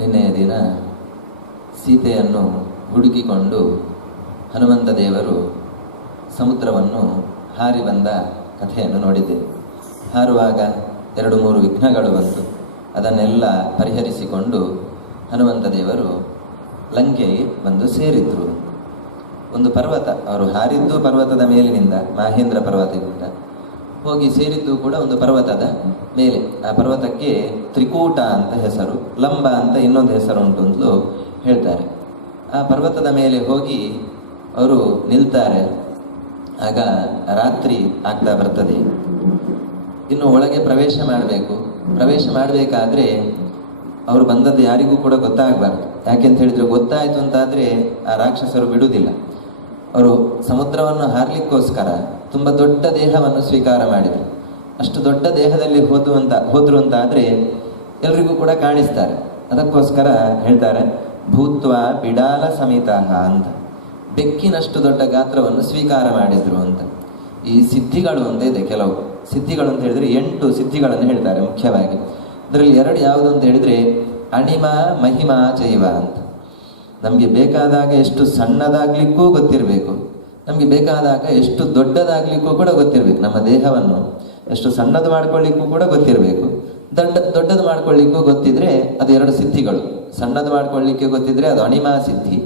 ನಿನ್ನೆಯ ದಿನ ಸೀತೆಯನ್ನು ಹುಡುಕಿಕೊಂಡು ಹನುಮಂತ ದೇವರು ಸಮುದ್ರವನ್ನು ಹಾರಿ ಬಂದ ಕಥೆಯನ್ನು ನೋಡಿದ್ದೇವೆ. ಹಾರುವಾಗ 2-3 ವಿಘ್ನಗಳು ಬಂತು. ಅದನ್ನೆಲ್ಲ ಪರಿಹರಿಸಿಕೊಂಡು ಹನುಮಂತ ದೇವರು ಲಂಕೆಗೆ ಬಂದು ಸೇರಿದ್ರು. ಒಂದು ಪರ್ವತ, ಅವರು ಹಾರಿದ್ದು ಪರ್ವತದ ಮೇಲಿನಿಂದ, ಮಾಹೇಂದ್ರ ಪರ್ವತದಿಂದ ಹೋಗಿ ಸೇರಿದ್ದು ಕೂಡ ಒಂದು ಪರ್ವತದ ಮೇಲೆ. ಆ ಪರ್ವತಕ್ಕೆ ತ್ರಿಕೂಟ ಅಂತ ಹೆಸರು, ಲಂಬ ಅಂತ ಇನ್ನೊಂದು ಹೆಸರು ಉಂಟು ಅಂತಲೂ ಹೇಳ್ತಾರೆ. ಆ ಪರ್ವತದ ಮೇಲೆ ಹೋಗಿ ಅವರು ನಿಲ್ತಾರೆ. ಆಗ ರಾತ್ರಿ ಆಗ್ತಾ ಬರ್ತದೆ. ಇನ್ನು ಒಳಗೆ ಪ್ರವೇಶ ಮಾಡಬೇಕು. ಪ್ರವೇಶ ಮಾಡಬೇಕಾದ್ರೆ ಅವರು ಬಂದದ್ದು ಯಾರಿಗೂ ಕೂಡ ಗೊತ್ತಾಗಬಾರ್ದು. ಯಾಕೆಂತ ಹೇಳಿದ್ರೆ ಗೊತ್ತಾಯಿತು ಅಂತಾದರೆ ಆ ರಾಕ್ಷಸರು ಬಿಡುವುದಿಲ್ಲ. ಅವರು ಸಮುದ್ರವನ್ನು ಹಾರಲಿಕ್ಕೋಸ್ಕರ ತುಂಬ ದೊಡ್ಡ ದೇಹವನ್ನು ಸ್ವೀಕಾರ ಮಾಡಿದರು. ಅಷ್ಟು ದೊಡ್ಡ ದೇಹದಲ್ಲಿ ಹೋದ್ರು ಅಂತಾದರೆ ಎಲ್ರಿಗೂ ಕೂಡ ಕಾಣಿಸ್ತಾರೆ. ಅದಕ್ಕೋಸ್ಕರ ಹೇಳ್ತಾರೆ ಭೂತ್ವ ಬಿಡಾಲ ಸಮೇತಃ ಅಂತ, ಬೆಕ್ಕಿನಷ್ಟು ದೊಡ್ಡ ಗಾತ್ರವನ್ನು ಸ್ವೀಕಾರ ಮಾಡಿದ್ರು ಅಂತ. ಈ ಸಿದ್ಧಿಗಳು ಅಂತ ಇದೆ, ಕೆಲವು ಸಿದ್ಧಿಗಳು ಅಂತ ಹೇಳಿದರೆ 8 ಸಿದ್ಧಿಗಳನ್ನು ಹೇಳ್ತಾರೆ ಮುಖ್ಯವಾಗಿ. ಅದರಲ್ಲಿ 2 ಯಾವುದು ಅಂತ ಹೇಳಿದರೆ ಅಣಿಮ ಮಹಿಮಾ ಚೈವ ಅಂತ. ನಮಗೆ ಬೇಕಾದಾಗ ಎಷ್ಟು ಸಣ್ಣದಾಗ್ಲಿಕ್ಕೂ ಗೊತ್ತಿರಬೇಕು, ನಮಗೆ ಬೇಕಾದಾಗ ಎಷ್ಟು ದೊಡ್ಡದಾಗ್ಲಿಕ್ಕೂ ಕೂಡ ಗೊತ್ತಿರಬೇಕು. ನಮ್ಮ ದೇಹವನ್ನು ಎಷ್ಟು ಸಣ್ಣದು ಮಾಡ್ಕೊಳ್ಳಿಕ್ಕೂ ಕೂಡ ಗೊತ್ತಿರಬೇಕು, ದೊಡ್ಡದು ಮಾಡ್ಕೊಳ್ಳಿಕ್ಕೂ ಗೊತ್ತಿದ್ರೆ ಅದು 2 ಸಿದ್ಧಿಗಳು. ಸಣ್ಣದು ಮಾಡ್ಕೊಳ್ಳಿಕ್ಕೆ ಗೊತ್ತಿದ್ರೆ ಅದು ಅಣಿಮಾ ಸಿದ್ಧಿ,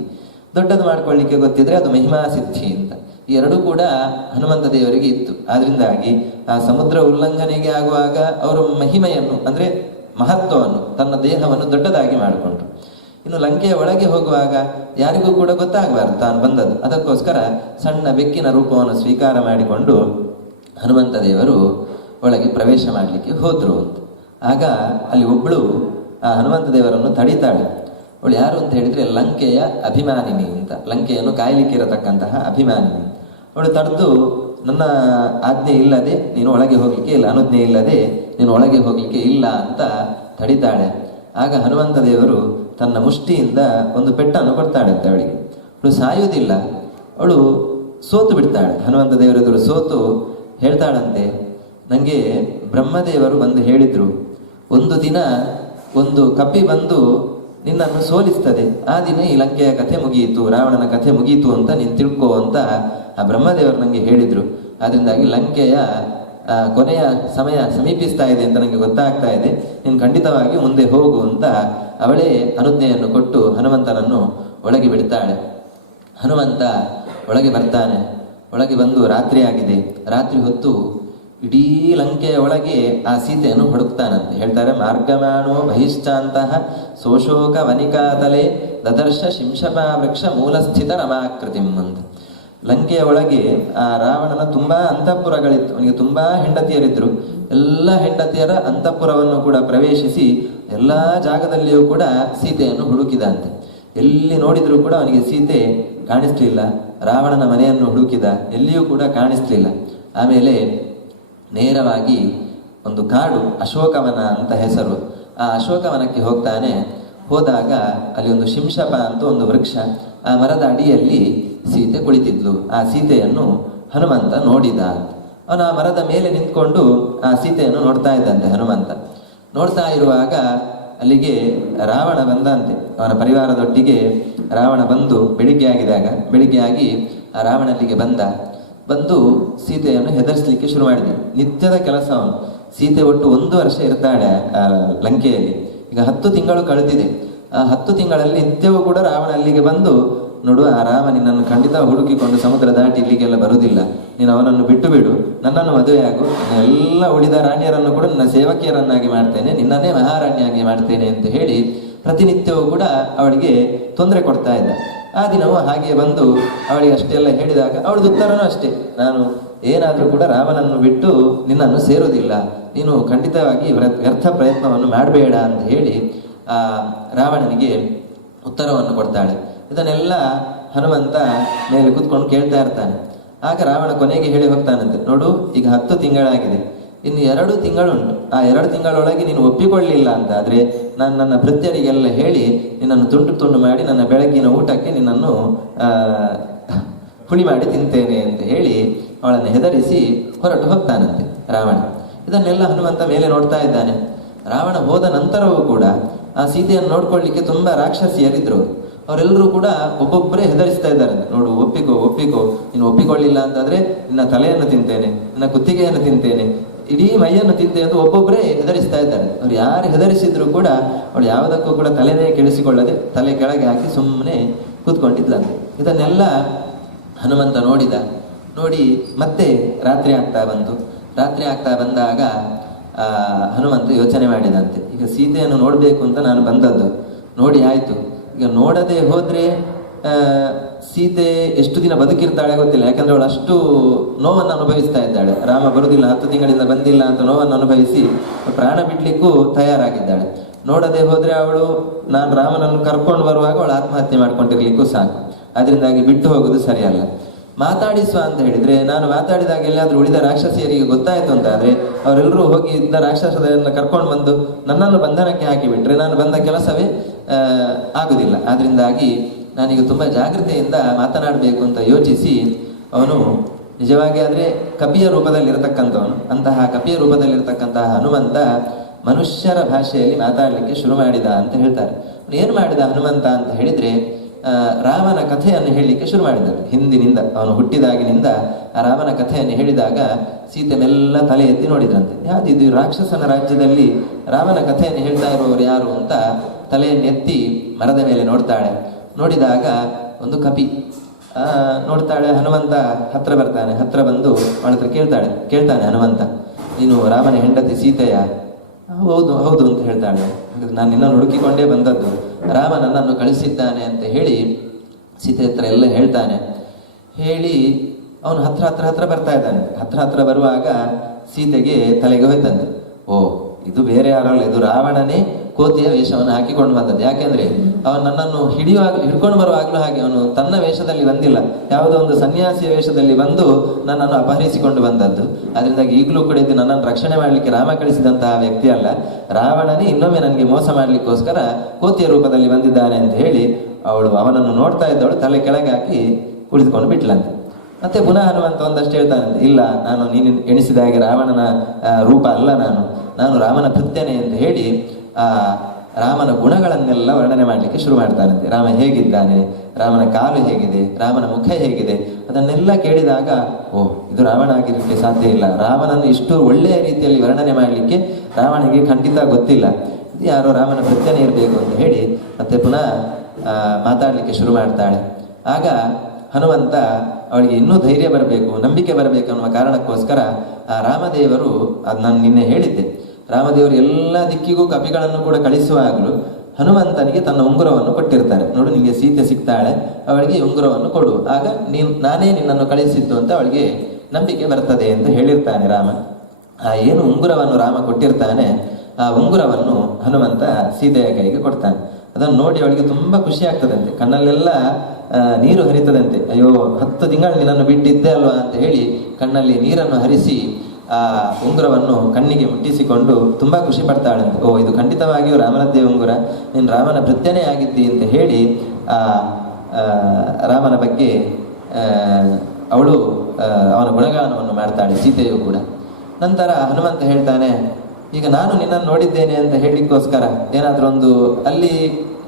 ದೊಡ್ಡದು ಮಾಡ್ಕೊಳ್ಳಿಕ್ಕೆ ಗೊತ್ತಿದ್ರೆ ಅದು ಮಹಿಮಾ ಸಿದ್ಧಿ ಅಂತ. ಈ 2 ಕೂಡ ಹನುಮಂತ ದೇವರಿಗೆ ಇತ್ತು. ಆದ್ರಿಂದಾಗಿ ಆ ಸಮುದ್ರ ಉಲ್ಲಂಘನೆಗೆ ಆಗುವಾಗ ಅವರು ಮಹಿಮೆಯನ್ನು ಅಂದರೆ ಮಹತ್ವವನ್ನು, ತನ್ನ ದೇಹವನ್ನು ದೊಡ್ಡದಾಗಿ ಮಾಡಿಕೊಂಡ್ರು. ಇನ್ನು ಲಂಕೆಯ ಒಳಗೆ ಹೋಗುವಾಗ ಯಾರಿಗೂ ಕೂಡ ಗೊತ್ತಾಗಬಾರ್ದು ತಾನು ಬಂದದ್ದು. ಅದಕ್ಕೋಸ್ಕರ ಸಣ್ಣ ಬೆಕ್ಕಿನ ರೂಪವನ್ನು ಸ್ವೀಕಾರ ಮಾಡಿಕೊಂಡು ಹನುಮಂತ ದೇವರು ಒಳಗೆ ಪ್ರವೇಶ ಮಾಡಲಿಕ್ಕೆ ಹೋದ್ರು ಅಂತ. ಆಗ ಅಲ್ಲಿ ಒಬ್ಬಳು ಆ ಹನುಮಂತ ದೇವರನ್ನು ತಡಿತಾಳೆ. ಅವಳು ಯಾರು ಅಂತ ಹೇಳಿದ್ರೆ ಲಂಕೆಯ ಅಭಿಮಾನಿನಿ ಅಂತ, ಲಂಕೆಯನ್ನು ಕಾಯಲಿಕ್ಕೆ ಇರತಕ್ಕಂತಹ ಅಭಿಮಾನಿನಿ. ಅವಳು ತಡೆದು ನನ್ನ ಆಜ್ಞೆ ಇಲ್ಲದೆ ನೀನು ಒಳಗೆ ಹೋಗ್ಲಿಕ್ಕೆ ಇಲ್ಲ, ಅನುಜ್ಞೆ ಇಲ್ಲದೆ ನೀನು ಒಳಗೆ ಹೋಗ್ಲಿಕ್ಕೆ ಇಲ್ಲ ಅಂತ ತಡಿತಾಳೆ. ಆಗ ಹನುಮಂತ ದೇವರು ತನ್ನ ಮುಷ್ಟಿಯಿಂದ ಒಂದು ಪೆಟ್ಟನ್ನು ಕೊಡ್ತಾಳೆ ಅಂತ ಅವಳಿಗೆ. ಅವಳು ಸಾಯುವುದಿಲ್ಲ, ಅವಳು ಸೋತು ಬಿಡ್ತಾಳೆ. ಹನುಮಂತ ದೇವರೆದುರು ಸೋತು ಹೇಳ್ತಾಳಂತೆ, ನನಗೆ ಬ್ರಹ್ಮದೇವರು ಬಂದು ಹೇಳಿದ್ರು, ಒಂದು ದಿನ ಒಂದು ಕಪ್ಪಿ ಬಂದು ನಿನ್ನನ್ನು ಸೋಲಿಸ್ತದೆ, ಆ ದಿನ ಈ ಲಂಕೆಯ ಕಥೆ ಮುಗಿಯಿತು, ರಾವಣನ ಕಥೆ ಮುಗಿಯಿತು ಅಂತ ನೀನು ತಿಳ್ಕೋ ಅಂತ ಆ ಬ್ರಹ್ಮದೇವರು ನನಗೆ ಹೇಳಿದ್ರು. ಆದ್ರಿಂದಾಗಿ ಲಂಕೆಯ ಕೊನೆಯ ಸಮಯ ಸಮೀಪಿಸ್ತಾ ಇದೆ ಅಂತ ನನಗೆ ಗೊತ್ತಾಗ್ತಾ ಇದೆ, ನೀನು ಖಂಡಿತವಾಗಿ ಮುಂದೆ ಹೋಗು ಅಂತ ಅವಳೇ ಅನುಜ್ಞೆಯನ್ನು ಕೊಟ್ಟು ಹನುಮಂತನನ್ನು ಒಳಗೆ ಬಿಡ್ತಾಳೆ. ಹನುಮಂತ ಒಳಗೆ ಬರ್ತಾನೆ. ಒಳಗೆ ಬಂದು ರಾತ್ರಿ ಆಗಿದೆ. ರಾತ್ರಿ ಹೊತ್ತು ಇಡೀ ಲಂಕೆಯ ಒಳಗೆ ಆ ಸೀತೆಯನ್ನು ಹುಡುಕ್ತಾನಂತೆ. ಹೇಳ್ತಾರೆ ಮಾರ್ಗಮಾಣೋ ಬಹಿಷ್ಠಾಂತಹ ಸೋಶೋಕ ವನಿಕಾತಲೆ ದದರ್ಶ ಶಿಂಶಪಾ ವೃಕ್ಷ ಮೂಲಸ್ಥಿತ ರಮಾಕೃತಿಂ ಅಂತ. ಲಂಕೆಯ ಒಳಗೆ ಆ ರಾವಣನ ತುಂಬಾ ಅಂತಃಪುರಗಳಿತ್ತು. ಅವನಿಗೆ ತುಂಬಾ ಹೆಂಡತಿಯರಿದ್ರು. ಎಲ್ಲ ಹೆಂಡತಿಯರ ಅಂತಃಪುರವನ್ನು ಕೂಡ ಪ್ರವೇಶಿಸಿ ಎಲ್ಲ ಜಾಗದಲ್ಲಿಯೂ ಕೂಡ ಸೀತೆಯನ್ನು ಹುಡುಕಿದಂತೆ. ಎಲ್ಲಿ ನೋಡಿದ್ರು ಕೂಡ ಅವನಿಗೆ ಸೀತೆ ಕಾಣಿಸ್ಲಿಲ್ಲ. ರಾವಣನ ಮನೆಯನ್ನು ಹುಡುಕಿದ, ಎಲ್ಲಿಯೂ ಕೂಡ ಕಾಣಿಸ್ಲಿಲ್ಲ. ಆಮೇಲೆ ನೇರವಾಗಿ ಒಂದು ಕಾಡು, ಅಶೋಕವನ ಅಂತ ಹೆಸರು, ಆ ಅಶೋಕವನಕ್ಕೆ ಹೋಗ್ತಾನೆ. ಹೋದಾಗ ಅಲ್ಲಿ ಒಂದು ಶಿಂಶಪ ಅಂತ ಒಂದು ವೃಕ್ಷ, ಆ ಮರದ ಅಡಿಯಲ್ಲಿ ಸೀತೆ ಕುಳಿತಿದ್ಲು. ಆ ಸೀತೆಯನ್ನು ಹನುಮಂತ ನೋಡಿದ. ಅವನು ಆ ಮರದ ಮೇಲೆ ನಿಂತ್ಕೊಂಡು ಆ ಸೀತೆಯನ್ನು ನೋಡ್ತಾ ಇದ್ದಂತೆ. ಹನುಮಂತ ನೋಡ್ತಾ ಇರುವಾಗ ಅಲ್ಲಿಗೆ ರಾವಣ ಬಂದಂತೆ. ಅವನ ಪರಿವಾರದೊಟ್ಟಿಗೆ ರಾವಣ ಬಂದು ಬೆಳಿಗ್ಗೆ ಆಗಿ ಆ ರಾವಣ ಅಲ್ಲಿಗೆ ಬಂದು ಸೀತೆಯನ್ನು ಹೆದರಿಸಲಿಕ್ಕೆ ಶುರು ಮಾಡಿದೆ. ನಿತ್ಯದ ಕೆಲಸ ಅವನು. ಸೀತೆ ಒಟ್ಟು 1 ವರ್ಷ ಇರ್ತಾಳೆ ಆ ಲಂಕೆಯಲ್ಲಿ. ಈಗ 10 ತಿಂಗಳು ಕಳೆದಿದೆ. ಆ 10 ತಿಂಗಳಲ್ಲಿ ನಿತ್ಯವೂ ಕೂಡ ರಾವಣ ಅಲ್ಲಿಗೆ ಬಂದು, ನೋಡು ಆ ರಾಮ ನಿನ್ನನ್ನು ಖಂಡಿತ ಹುಡುಕಿಕೊಂಡು ಸಮುದ್ರ ದಾಟಿ ಇಲ್ಲಿಗೆಲ್ಲ ಬರುವುದಿಲ್ಲ, ನೀನು ಅವನನ್ನು ಬಿಟ್ಟು ಬಿಡು, ನನ್ನನ್ನು ಮದುವೆಯಾಗು, ಎಲ್ಲ ಉಳಿದ ರಾಣಿಯರನ್ನು ಕೂಡ ನನ್ನ ಸೇವಕಿಯರನ್ನಾಗಿ ಮಾಡ್ತೇನೆ, ನಿನ್ನನ್ನೇ ಮಹಾರಾಣಿಯಾಗಿ ಮಾಡ್ತೇನೆ ಅಂತ ಹೇಳಿ ಪ್ರತಿನಿತ್ಯವೂ ಕೂಡ ಅವಳಿಗೆ ತೊಂದರೆ ಕೊಡ್ತಾ ಇದ್ದ. ಆ ದಿನವೂ ಹಾಗೆ ಬಂದು ಅವಳಿಗೆ ಅಷ್ಟೆಲ್ಲ ಹೇಳಿದಾಗ ಅವಳದು ಉತ್ತರನೂ ಅಷ್ಟೇ, ನಾನು ಏನಾದರೂ ಕೂಡ ರಾಮನನ್ನು ಬಿಟ್ಟು ನಿನ್ನನ್ನು ಸೇರೋದಿಲ್ಲ, ನೀನು ಖಂಡಿತವಾಗಿ ವ್ಯರ್ಥ ಪ್ರಯತ್ನವನ್ನು ಮಾಡಬೇಡ ಅಂತ ಹೇಳಿ ಆ ರಾವಣನಿಗೆ ಉತ್ತರವನ್ನು ಕೊಡ್ತಾಳೆ. ಇದನ್ನೆಲ್ಲ ಹನುಮಂತ ಮೇಲೆ ಕೂತ್ಕೊಂಡು ಕೇಳ್ತಾ ಇರ್ತಾನೆ. ಆಗ ರಾವಣ ಕೊನೆಗೆ ಹೇಳಿ ಹೋಗ್ತಾನಂತೆ, ನೋಡು ಈಗ 10 ತಿಂಗಳಾಗಿದೆ, ಇನ್ನು 2 ತಿಂಗಳುಂಟು. ಆ 2 ತಿಂಗಳೊಳಗೆ ನೀನು ಒಪ್ಪಿಕೊಳ್ಳಿಲ್ಲ ಅಂತ ಆದರೆ ನಾನು ನನ್ನ ಭೃತ್ಯರಿಗೆಲ್ಲ ಹೇಳಿ ನಿನ್ನನ್ನು ತುಂಡು ತುಂಡು ಮಾಡಿ ನನ್ನ ಬೆಳಗ್ಗಿನ ಊಟಕ್ಕೆ ನಿನ್ನನ್ನು ಹುಳಿ ಮಾಡಿ ತಿಂತೇನೆ ಅಂತ ಹೇಳಿ ಅವಳನ್ನು ಹೆದರಿಸಿ ಹೊರಟು ಹೋಗ್ತಾನಂತೆ ರಾವಣ. ಇದನ್ನೆಲ್ಲ ಹನುಮಂತ ಮೇಲೆ ನೋಡ್ತಾ ಇದ್ದಾನೆ. ರಾವಣ ಹೋದ ನಂತರವೂ ಕೂಡ ಆ ಸೀತೆಯನ್ನು ನೋಡ್ಕೊಳ್ಳಿಕ್ಕೆ ತುಂಬ ರಾಕ್ಷಸಿಯರಿದ್ರು. ಅವರೆಲ್ಲರೂ ಕೂಡ ಒಬ್ಬೊಬ್ಬರೇ ಹೆದರಿಸ್ತಾ ಇದ್ದಾರೆ. ನೋಡು, ಒಪ್ಪಿಕೋ ಒಪ್ಪಿಕೋ, ನೀನು ಒಪ್ಪಿಕೊಳ್ಳಿಲ್ಲ ಅಂತಂದ್ರೆ ನಿನ್ನ ತಲೆಯನ್ನು ತಿಂತೇನೆ, ನಿನ್ನ ಕುತ್ತಿಗೆಯನ್ನು ತಿಂತೇನೆ, ಇಡೀ ಮೈಯನ್ನು ತಿಂತೆ ಅಂತ ಒಬ್ಬೊಬ್ಬರೇ ಹೆದರಿಸ್ತಾ ಇದ್ದಾರೆ. ಅವ್ರು ಯಾರು ಹೆದರಿಸಿದ್ರು ಕೂಡ ಅವಳು ಯಾವುದಕ್ಕೂ ಕೂಡ ತಲೆನೇ ಕೆಡಿಸಿಕೊಳ್ಳದೆ ತಲೆ ಕೆಳಗೆ ಹಾಕಿ ಸುಮ್ಮನೆ ಕೂತ್ಕೊಂಡಿದ್ಲಂತೆ. ಇದನ್ನೆಲ್ಲ ಹನುಮಂತ ನೋಡಿ ಮತ್ತೆ ರಾತ್ರಿ ಆಗ್ತಾ ಬಂತು. ರಾತ್ರಿ ಆಗ್ತಾ ಬಂದಾಗ ಹನುಮಂತ ಯೋಚನೆ ಮಾಡಿದಂತೆ, ಈಗ ಸೀತೆಯನ್ನು ನೋಡಬೇಕು ಅಂತ ನಾನು ಬಂದದ್ದು, ನೋಡಿ ಆಯಿತು, ಈಗ ನೋಡದೆ ಹೋದರೆ ಸೀತೆ ಎಷ್ಟು ದಿನ ಬದುಕಿರ್ತಾಳೆ ಗೊತ್ತಿಲ್ಲ. ಯಾಕಂದ್ರೆ ಅವಳು ಅಷ್ಟು ನೋವನ್ನು ಅನುಭವಿಸ್ತಾ ಇದ್ದಾಳೆ. ರಾಮ ಬರುವುದಿಲ್ಲ, 10 ತಿಂಗಳಿಂದ ಬಂದಿಲ್ಲ ಅಂತ ನೋವನ್ನು ಅನುಭವಿಸಿ ಪ್ರಾಣ ಬಿಡ್ಲಿಕ್ಕೂ ತಯಾರಾಗಿದ್ದಾಳೆ. ನೋಡದೆ ಹೋದರೆ ಅವಳು ನಾನು ರಾಮನನ್ನು ಕರ್ಕೊಂಡು ಬರುವಾಗ ಅವಳು ಆತ್ಮಹತ್ಯೆ ಮಾಡ್ಕೊಂಡಿರ್ಲಿಕ್ಕೂ ಸಾಕು. ಅದರಿಂದಾಗಿ ಬಿಟ್ಟು ಹೋಗೋದು ಸರಿಯಲ್ಲ. ಮಾತಾಡಿಸುವ ಅಂತ ಹೇಳಿದ್ರೆ, ನಾನು ಮಾತಾಡಿದಾಗ ಎಲ್ಲಾದ್ರೂ ಉಳಿದ ರಾಕ್ಷಸಿಯರಿಗೆ ಗೊತ್ತಾಯ್ತು ಅಂತ ಆದ್ರೆ ಅವರೆಲ್ಲರೂ ಹೋಗಿ ಇದ್ದ ರಾಕ್ಷಸರನ್ನು ಕರ್ಕೊಂಡು ಬಂದು ನನ್ನನ್ನು ಬಂಧನಕ್ಕೆ ಹಾಕಿಬಿಟ್ರೆ ನಾನು ಬಂದ ಕೆಲಸವೇ ಆಗುದಿಲ್ಲ. ಆದ್ರಿಂದಾಗಿ ನಾನೀಗ ತುಂಬ ಜಾಗ್ರತೆಯಿಂದ ಮಾತನಾಡಬೇಕು ಅಂತ ಯೋಚಿಸಿ ಅವನು ನಿಜವಾಗಿ ಆದರೆ ಕಪಿಯ ರೂಪದಲ್ಲಿರತಕ್ಕಂಥವನು. ಅಂತಹ ಕಪಿಯ ರೂಪದಲ್ಲಿರತಕ್ಕಂತಹ ಹನುಮಂತ ಮನುಷ್ಯರ ಭಾಷೆಯಲ್ಲಿ ಮಾತಾಡಲಿಕ್ಕೆ ಶುರು ಮಾಡಿದ ಅಂತ ಹೇಳ್ತಾರೆ. ಏನು ಮಾಡಿದ ಹನುಮಂತ ಅಂತ ಹೇಳಿದ್ರೆ, ರಾಮನ ಕಥೆಯನ್ನು ಹೇಳಲಿಕ್ಕೆ ಶುರು ಮಾಡಿದರು. ಹಿಂದಿನಿಂದ ಅವನು ಹುಟ್ಟಿದಾಗಿನಿಂದ ಆ ರಾಮನ ಕಥೆಯನ್ನು ಹೇಳಿದಾಗ ಸೀತೆನೆಲ್ಲ ತಲೆ ಎತ್ತಿ ನೋಡಿದ್ರಂತೆ. ಯಾವ್ದಿದು ರಾಕ್ಷಸನ ರಾಜ್ಯದಲ್ಲಿ ರಾಮನ ಕಥೆಯನ್ನು ಹೇಳ್ತಾ ಇರುವವರು ಯಾರು ಅಂತ ತಲೆಯನ್ನೆತ್ತಿ ಮರದ ಮೇಲೆ ನೋಡ್ತಾಳೆ. ನೋಡಿದಾಗ ಒಂದು ಕಪಿ ನೋಡ್ತಾಳೆ. ಹನುಮಂತ ಹತ್ರ ಬರ್ತಾನೆ. ಹತ್ರ ಬಂದು ಅವಳ ಹತ್ರ ಕೇಳ್ತಾನೆ ಹನುಮಂತ, ನೀನು ರಾಮನ ಹೆಂಡತಿ ಸೀತೆಯ? ಹೌದು ಹೌದು ಅಂತ ಹೇಳ್ತಾಳೆ. ನಾನು ನಿನ್ನ ಹುಡುಕಿಕೊಂಡೇ ಬಂದದ್ದು, ರಾಮ ನನ್ನನ್ನು ಕಳಿಸಿದ್ದಾನೆ ಅಂತ ಹೇಳಿ ಸೀತೆ ಹತ್ರ ಎಲ್ಲ ಹೇಳ್ತಾನೆ. ಹೇಳಿ ಅವನು ಹತ್ರ ಬರ್ತಾ ಇದ್ದಾನೆ. ಹತ್ರ ಬರುವಾಗ ಸೀತೆಗೆ ತಲೆಗೆ ಹೋಯ್ತಂತೆ, ಓ ಇದು ಬೇರೆ ಯಾರಲ್ಲ, ಇದು ರಾವಣನೇ ಕೋತಿಯ ವೇಷವನ್ನು ಹಾಕಿಕೊಂಡು ಬಂದದ್ದು. ಯಾಕೆಂದ್ರೆ ಅವನು ನನ್ನನ್ನು ಹಿಡ್ಕೊಂಡು ಬರುವಾಗಲೂ ಹಾಗೆ ಅವನು ತನ್ನ ವೇಷದಲ್ಲಿ ಬಂದಿಲ್ಲ, ಯಾವುದೋ ಒಂದು ಸನ್ಯಾಸಿಯ ವೇಷದಲ್ಲಿ ಬಂದು ನನ್ನನ್ನು ಅಪಹರಿಸಿಕೊಂಡು ಬಂದದ್ದು. ಅದರಿಂದಾಗಿ ಈಗಲೂ ಕೂಡ ಇದು ನನ್ನನ್ನು ರಕ್ಷಣೆ ಮಾಡಲಿಕ್ಕೆ ರಾಮ ಕಳಿಸಿದಂತಹ ವ್ಯಕ್ತಿ ಅಲ್ಲ, ರಾವಣನೇ ಇನ್ನೊಮ್ಮೆ ನನಗೆ ಮೋಸ ಮಾಡಲಿಕ್ಕೋಸ್ಕರ ಕೋತಿಯ ರೂಪದಲ್ಲಿ ಬಂದಿದ್ದಾನೆ ಅಂತ ಹೇಳಿ ಅವಳು ಅವನನ್ನು ನೋಡ್ತಾ ಇದ್ದವಳು ತಲೆ ಕೆಳಗೆ ಹಾಕಿ ಕುಳಿತುಕೊಂಡು ಬಿಟ್ಲಂತೆ. ಮತ್ತೆ ಪುನಃ ಹನುಮಂತ ಒಂದಷ್ಟು ಹೇಳ್ತಾನಂತೆ, ಇಲ್ಲ ನಾನು ನೀನು ಎಣಿಸಿದ ಹಾಗೆ ರಾವಣನ ರೂಪ ಅಲ್ಲ, ನಾನು ರಾಮನ ಭೃತ್ಯನೇ ಅಂತ ಹೇಳಿ ರಾಮನ ಗುಣಗಳನ್ನೆಲ್ಲ ವರ್ಣನೆ ಮಾಡಲಿಕ್ಕೆ ಶುರು ಮಾಡ್ತಾನಂತೆ. ರಾಮ ಹೇಗಿದ್ದಾನೆ, ರಾಮನ ಕಾಲು ಹೇಗಿದೆ, ರಾಮನ ಮುಖ ಹೇಗಿದೆ, ಅದನ್ನೆಲ್ಲ ಕೇಳಿದಾಗ ಓ ಇದು ರಾವಣ ಆಗಿರಲಿಕ್ಕೆ ಸಾಧ್ಯ ಇಲ್ಲ, ರಾಮನನ್ನು ಇಷ್ಟು ಒಳ್ಳೆಯ ರೀತಿಯಲ್ಲಿ ವರ್ಣನೆ ಮಾಡಲಿಕ್ಕೆ ರಾವಣಿಗೆ ಖಂಡಿತ ಗೊತ್ತಿಲ್ಲ, ಇದು ಯಾರೋ ರಾಮನ ಭೃತ್ಯನೇ ಇರಬೇಕು ಅಂತ ಹೇಳಿ ಮತ್ತೆ ಪುನಃ ಮಾತಾಡಲಿಕ್ಕೆ ಶುರು ಮಾಡ್ತಾಳೆ. ಆಗ ಹನುಮಂತ ಅವಳಿಗೆ ಇನ್ನೂ ಧೈರ್ಯ ಬರಬೇಕು, ನಂಬಿಕೆ ಬರಬೇಕು ಅನ್ನುವ ಕಾರಣಕ್ಕೋಸ್ಕರ ಆ ರಾಮದೇವರು, ಅದು ನಾನು ನಿನ್ನೆ ಹೇಳಿದ್ದೆ, ರಾಮದೇವರು ಎಲ್ಲ ದಿಕ್ಕಿಗೂ ಕಪಿಗಳನ್ನು ಕೂಡ ಕಳಿಸುವಾಗಲೂ ಹನುಮಂತನಿಗೆ ತನ್ನ ಉಂಗುರವನ್ನು ಕೊಟ್ಟಿರ್ತಾರೆ. ನೋಡು ನಿನಗೆ ಸೀತೆ ಸಿಗ್ತಾಳೆ, ಅವಳಿಗೆ ಉಂಗುರವನ್ನು ಕೊಡು, ಆಗ ನಾನೇ ನಿನ್ನನ್ನು ಕಳಿಸಿದ್ದು ಅಂತ ಅವಳಿಗೆ ನಂಬಿಕೆ ಬರ್ತದೆ ಅಂತ ಹೇಳಿರ್ತಾನೆ ರಾಮ. ಆ ಏನು ಉಂಗುರವನ್ನು ರಾಮ ಕೊಟ್ಟಿರ್ತಾನೆ, ಆ ಉಂಗುರವನ್ನು ಹನುಮಂತ ಸೀತೆಯ ಕೈಗೆ ಕೊಡ್ತಾನೆ. ಅದನ್ನು ನೋಡಿ ಅವಳಿಗೆ ತುಂಬಾ ಖುಷಿ ಆಗ್ತದಂತೆ, ಕಣ್ಣಲ್ಲೆಲ್ಲ ನೀರು ಹರಿತದಂತೆ. ಅಯ್ಯೋ 10 ತಿಂಗಳು ನಿನ್ನನ್ನು ಬಿಟ್ಟಿದ್ದೆ ಅಲ್ವಾ ಅಂತ ಹೇಳಿ ಕಣ್ಣಲ್ಲಿ ನೀರನ್ನು ಹರಿಸಿ ಆ ಉಂಗುರವನ್ನು ಕಣ್ಣಿಗೆ ಮುಟ್ಟಿಸಿಕೊಂಡು ತುಂಬಾ ಖುಷಿ ಪಡ್ತಾಳಂತೆ. ಓ ಇದು ಖಂಡಿತವಾಗಿಯೂ ರಾಮನದ್ದೇ ಉಂಗುರ, ನೀನು ರಾಮನ ಭೃತ್ಯನೇ ಆಗಿದ್ದಿ ಅಂತ ಹೇಳಿ ರಾಮನ ಬಗ್ಗೆ ಅವಳು ಅವನ ಗುಣಗಾನವನ್ನು ಮಾಡ್ತಾಳೆ, ಸೀತೆಯು ಕೂಡ. ನಂತರ ಹನುಮಂತ ಹೇಳ್ತಾನೆ, ಈಗ ನಾನು ನಿನ್ನನ್ನು ನೋಡಿದ್ದೇನೆ ಅಂತ ಹೇಳಲಿಕ್ಕೋಸ್ಕರ ಏನಾದರೂ ಒಂದು ಅಲ್ಲಿ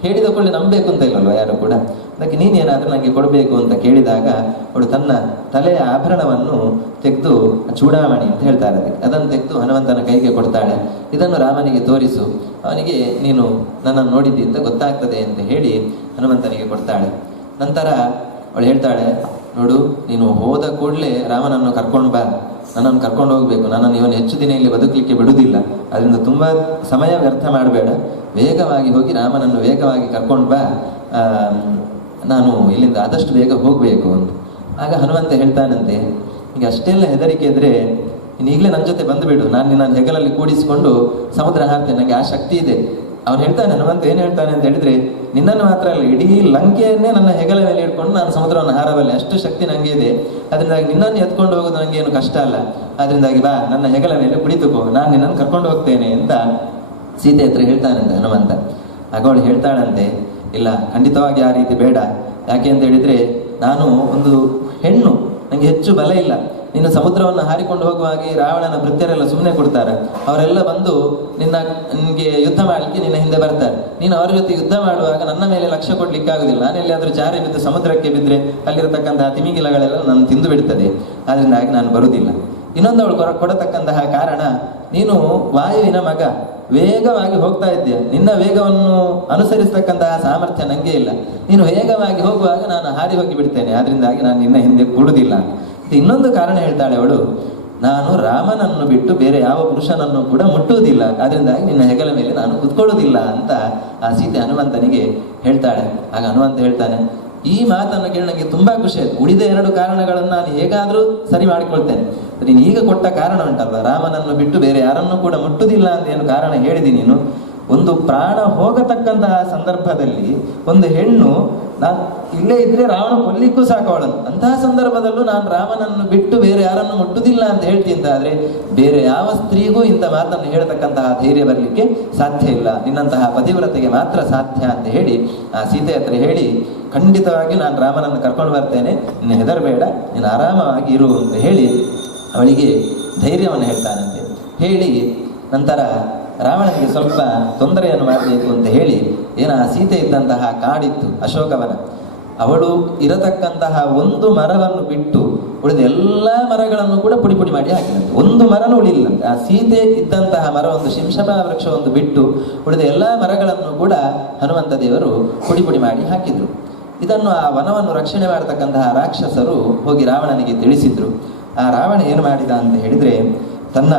ಹೇಳಿದ ಕೊಳ್ಳೆ ನಂಬಬೇಕು ಅಂತ ಇಲ್ಲಲ್ವ ಯಾರು ಕೂಡ, ಅದಕ್ಕೆ ನೀನೇನಾದರೂ ನನಗೆ ಕೊಡಬೇಕು ಅಂತ ಕೇಳಿದಾಗ ಅವಳು ತನ್ನ ತಲೆಯ ಆಭರಣವನ್ನು ತೆಗೆದು ಚೂಡಾಮಣಿ ಅಂತ ಹೇಳ್ತಾರೆ ಅದಕ್ಕೆ, ಅದನ್ನು ತೆಗೆದು ಹನುಮಂತನ ಕೈಗೆ ಕೊಡ್ತಾಳೆ. ಇದನ್ನು ರಾಮನಿಗೆ ತೋರಿಸು, ಅವನಿಗೆ ನೀನು ನನ್ನನ್ನು ನೋಡಿದ್ದಿ ಅಂತ ಗೊತ್ತಾಗ್ತದೆ ಅಂತ ಹೇಳಿ ಹನುಮಂತನಿಗೆ ಕೊಡ್ತಾಳೆ. ನಂತರ ಅವಳು ಹೇಳ್ತಾಳೆ, ನೋಡು ನೀನು ಹೋದ ಕೂಡಲೇ ರಾಮನನ್ನು ಕರ್ಕೊಂಡು ಬಾ, ನನ್ನನ್ನು ಕರ್ಕೊಂಡು ಹೋಗಬೇಕು, ನನ್ನನ್ನು ಇವನು ಹೆಚ್ಚು ದಿನ ಇಲ್ಲಿ ಬದುಕಲಿಕ್ಕೆ ಬಿಡುವುದಿಲ್ಲ, ಅದರಿಂದ ತುಂಬ ಸಮಯ ವ್ಯರ್ಥ ಮಾಡಬೇಡ, ವೇಗವಾಗಿ ಹೋಗಿ ರಾಮನನ್ನು ವೇಗವಾಗಿ ಕರ್ಕೊಂಡು ಬಾ, ನಾನು ಇಲ್ಲಿಂದ ಆದಷ್ಟು ಬೇಗ ಹೋಗಬೇಕು ಅಂತ. ಆಗ ಹನುಮಂತ ಹೇಳ್ತಾನಂತೆ, ಈಗ ಅಷ್ಟೆಲ್ಲ ಹೆದರಿಕೆ ಇದ್ರೆ ನೀನು ಈಗಲೇ ನನ್ನ ಜೊತೆ ಬಂದುಬಿಡು, ನಾನು ನಿನ್ನ ಹೆಗಲಲ್ಲಿ ಕೂಡಿಸಿಕೊಂಡು ಸಮುದ್ರ ಹಾರ್ತೇನೆ, ನನಗೆ ಆ ಶಕ್ತಿ ಇದೆ, ಅವನು ಹೇಳ್ತಾನೆ, ಹನುಮಂತ ಏನು ಹೇಳ್ತಾನೆ ಅಂತ ಹೇಳಿದ್ರೆ, ನಿನ್ನನ್ನು ಮಾತ್ರ ಅಲ್ಲ, ಇಡೀ ಲಂಕೆಯನ್ನೇ ನನ್ನ ಹೆಗಲ ಮೇಲೆ ಇಟ್ಕೊಂಡು ನಾನು ಸಮುದ್ರವನ್ನು ಹಾರಬಲ್ಲೆ, ಅಷ್ಟು ಶಕ್ತಿ ನನಗೆ ಇದೆ. ಅದರಿಂದಾಗಿ ನಿನ್ನನ್ನು ಎತ್ಕೊಂಡು ಹೋಗೋದು ನನಗೆ ಏನು ಕಷ್ಟ ಅಲ್ಲ. ಅದರಿಂದಾಗಿ ಬಾ, ನನ್ನ ಹೆಗಲ ಮೇಲೆ ಕುಳಿತುಕೋ, ನಾನು ನಿನ್ನನ್ನು ಕರ್ಕೊಂಡು ಹೋಗ್ತೇನೆ ಅಂತ ಸೀತೆ ಹತ್ರ ಹೇಳ್ತಾನಂತೆ ಹನುಮಂತ. ಆಗ ಅವಳು ಹೇಳ್ತಾಳಂತೆ, ಇಲ್ಲ, ಖಂಡಿತವಾಗಿ ಆ ರೀತಿ ಬೇಡ. ಯಾಕೆ ಅಂತ ಹೇಳಿದ್ರೆ, ನಾನು ಒಂದು ಹೆಣ್ಣು, ನನಗೆ ಹೆಚ್ಚು ಬಲ ಇಲ್ಲ. ನೀನು ಸಮುದ್ರವನ್ನು ಹಾರಿಕೊಂಡು ಹೋಗುವಾಗಿ ರಾವಣನ ಭೃತ್ಯರೆಲ್ಲ ಸುಮ್ಮನೆ ಕೊಡ್ತಾರೆ. ಅವರೆಲ್ಲ ಬಂದು ನಿನಗೆ ಯುದ್ಧ ಮಾಡಲಿಕ್ಕೆ ನಿನ್ನ ಹಿಂದೆ ಬರ್ತಾರೆ. ನೀನು ಅವರ ಜೊತೆ ಯುದ್ಧ ಮಾಡುವಾಗ ನನ್ನ ಮೇಲೆ ಲಕ್ಷ್ಯ ಕೊಡ್ಲಿಕ್ಕಾಗುದಿಲ್ಲ. ನಾನು ಎಲ್ಲಿಯಾದ್ರೂ ಜಾರಿ ಬಿದ್ದು ಸಮುದ್ರಕ್ಕೆ ಬಿದ್ದರೆ ಅಲ್ಲಿರತಕ್ಕಂತಹ ತಿಮಿಂಗಿಲಗಳೆಲ್ಲ ನಾನು ತಿಂದು ಬಿಡ್ತದೆ. ಆದ್ರಿಂದಾಗಿ ನಾನು ಬರುವುದಿಲ್ಲ. ಇನ್ನೊಂದು ಅವಳು ಕೊಡತಕ್ಕಂತಹ ಕಾರಣ, ನೀನು ವಾಯುವಿನ ಮಗ, ವೇಗವಾಗಿ ಹೋಗ್ತಾ ಇದ್ದೀಯ. ನಿನ್ನ ವೇಗವನ್ನು ಅನುಸರಿಸತಕ್ಕಂತಹ ಸಾಮರ್ಥ್ಯ ನನಗೆ ಇಲ್ಲ. ನೀನು ವೇಗವಾಗಿ ಹೋಗುವಾಗ ನಾನು ಹಾರಿ ಹೋಗಿ ಬಿಡ್ತೇನೆ. ಆದ್ರಿಂದಾಗಿ ನಾನು ನಿನ್ನ ಹಿಂದೆ ಕೂಡುವುದಿಲ್ಲ. ಇನ್ನೊಂದು ಕಾರಣ ಹೇಳ್ತಾಳೆ ಅವಳು, ನಾನು ರಾಮನನ್ನು ಬಿಟ್ಟು ಬೇರೆ ಯಾವ ಪುರುಷನನ್ನು ಕೂಡ ಮುಟ್ಟುವುದಿಲ್ಲ. ಅದರಿಂದಾಗಿ ನಿನ್ನ ಹೆಗಲ ಮೇಲೆ ನಾನು ಕುತ್ಕೊಳ್ಳುವುದಿಲ್ಲ ಅಂತ ಆ ಸೀತೆ ಹನುಮಂತನಿಗೆ ಹೇಳ್ತಾಳೆ. ಆಗ ಹನುಮಂತ ಹೇಳ್ತಾನೆ, ಈ ಮಾತನ್ನು ಕೇಳಿ ನನಗೆ ತುಂಬಾ ಖುಷಿ ಆಯ್ತು. ಉಳಿದ 2 ಕಾರಣಗಳನ್ನು ನಾನು ಹೇಗಾದ್ರೂ ಸರಿ ಮಾಡಿಕೊಳ್ತೇನೆ. ನೀನು ಈಗ ಕೊಟ್ಟ ಕಾರಣ ಉಂಟಲ್ಲ, ರಾಮನನ್ನು ಬಿಟ್ಟು ಬೇರೆ ಯಾರನ್ನು ಕೂಡ ಮುಟ್ಟುವುದಿಲ್ಲ ಅಂತ ಏನು ಕಾರಣ ಹೇಳಿದಿ ನೀನು, ಒಂದು ಪ್ರಾಣ ಹೋಗತಕ್ಕಂತಹ ಸಂದರ್ಭದಲ್ಲಿ ಒಂದು ಹೆಣ್ಣು ನಾನು ಇಲ್ಲೇ ಇದ್ರೆ ರಾವಣ ಕೊಲ್ಲಿಕ್ಕೂ ಸಾಕವಳನ್ನು, ಅಂತಹ ಸಂದರ್ಭದಲ್ಲೂ ನಾನು ರಾಮನನ್ನು ಬಿಟ್ಟು ಬೇರೆ ಯಾರನ್ನು ಮುಟ್ಟುವುದಿಲ್ಲ ಅಂತ ಹೇಳ್ತೀನಿ ಅಂತ ಆದ್ರೆ ಬೇರೆ ಯಾವ ಸ್ತ್ರೀಗೂ ಇಂಥ ಮಾತನ್ನು ಹೇಳ್ತಕ್ಕಂತಹ ಧೈರ್ಯ ಬರಲಿಕ್ಕೆ ಸಾಧ್ಯ ಇಲ್ಲ. ನಿನ್ನಂತಹ ಪತಿವ್ರತೆಗೆ ಮಾತ್ರ ಸಾಧ್ಯ ಅಂತ ಹೇಳಿ ಆ ಸೀತೆ ಹತ್ರ ಹೇಳಿ, ಖಂಡಿತವಾಗಿ ನಾನು ರಾಮನನ್ನು ಕರ್ಕೊಂಡು ಬರ್ತೇನೆ, ನಿನ್ನ ಹೆದರಬೇಡ, ನೀನು ಆರಾಮವಾಗಿ ಇರು ಅಂತ ಹೇಳಿ ಅವಳಿಗೆ ಧೈರ್ಯವನ್ನು ಹೇಳ್ತಾನಂತೆ. ಹೇಳಿ ನಂತರ ರಾವಣನಿಗೆ ಸ್ವಲ್ಪ ತೊಂದರೆಯನ್ನು ಮಾಡಬೇಕು ಅಂತ ಹೇಳಿ, ಆ ಸೀತೆ ಇದ್ದಂತಹ ಕಾಡಿತ್ತು ಅಶೋಕವನ, ಅವಳು ಇರತಕ್ಕಂತಹ ಒಂದು ಮರವನ್ನು ಬಿಟ್ಟು ಉಳಿದ ಎಲ್ಲ ಮರಗಳನ್ನು ಕೂಡ ಪುಡಿ ಪುಡಿ ಮಾಡಿ ಹಾಕಿದಂತೆ. ಒಂದು ಮರನೂ ಉಳಿಲಿಲ್ಲಂತೆ. ಆ ಸೀತೆ ಇದ್ದಂತಹ ಮರ, ಒಂದು ಶಿಂಶಪ ವೃಕ್ಷ ಒಂದು ಬಿಟ್ಟು ಉಳಿದ ಎಲ್ಲ ಮರಗಳನ್ನು ಕೂಡ ಹನುಮಂತ ದೇವರು ಪುಡಿ ಪುಡಿ ಮಾಡಿ ಹಾಕಿದ್ರು. ಇದನ್ನು ಆ ವನವನ್ನು ರಕ್ಷಣೆ ಮಾಡತಕ್ಕಂತಹ ರಾಕ್ಷಸರು ಹೋಗಿ ರಾವಣನಿಗೆ ತಿಳಿಸಿದ್ರು. ಆ ರಾವಣ ಏನು ಮಾಡಿದ ಅಂತ ಹೇಳಿದ್ರೆ, ತನ್ನ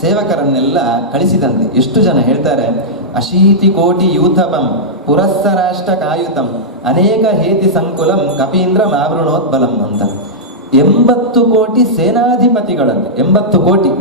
ಸೇವಕರನ್ನೆಲ್ಲ ಕಳಿಸಿದಂತೆ. ಎಷ್ಟು ಜನ ಹೇಳ್ತಾರೆ, 80 ಕೋಟಿ ಯೂಥಪಂ ಪುರಸ್ಸರಾಷ್ಟ ಕಾಯುತಂ ಅನೇಕ ಹೇತಿ ಸಂಕುಲಂ ಕಪೀಂದ್ರ ಮಾವೃಣೋದ್ಬಲಂ ಅಂತ. 80 ಕೋಟಿ ಸೇನಾಧಿಪತಿಗಳಂತೆ. 80 ಕೋಟಿ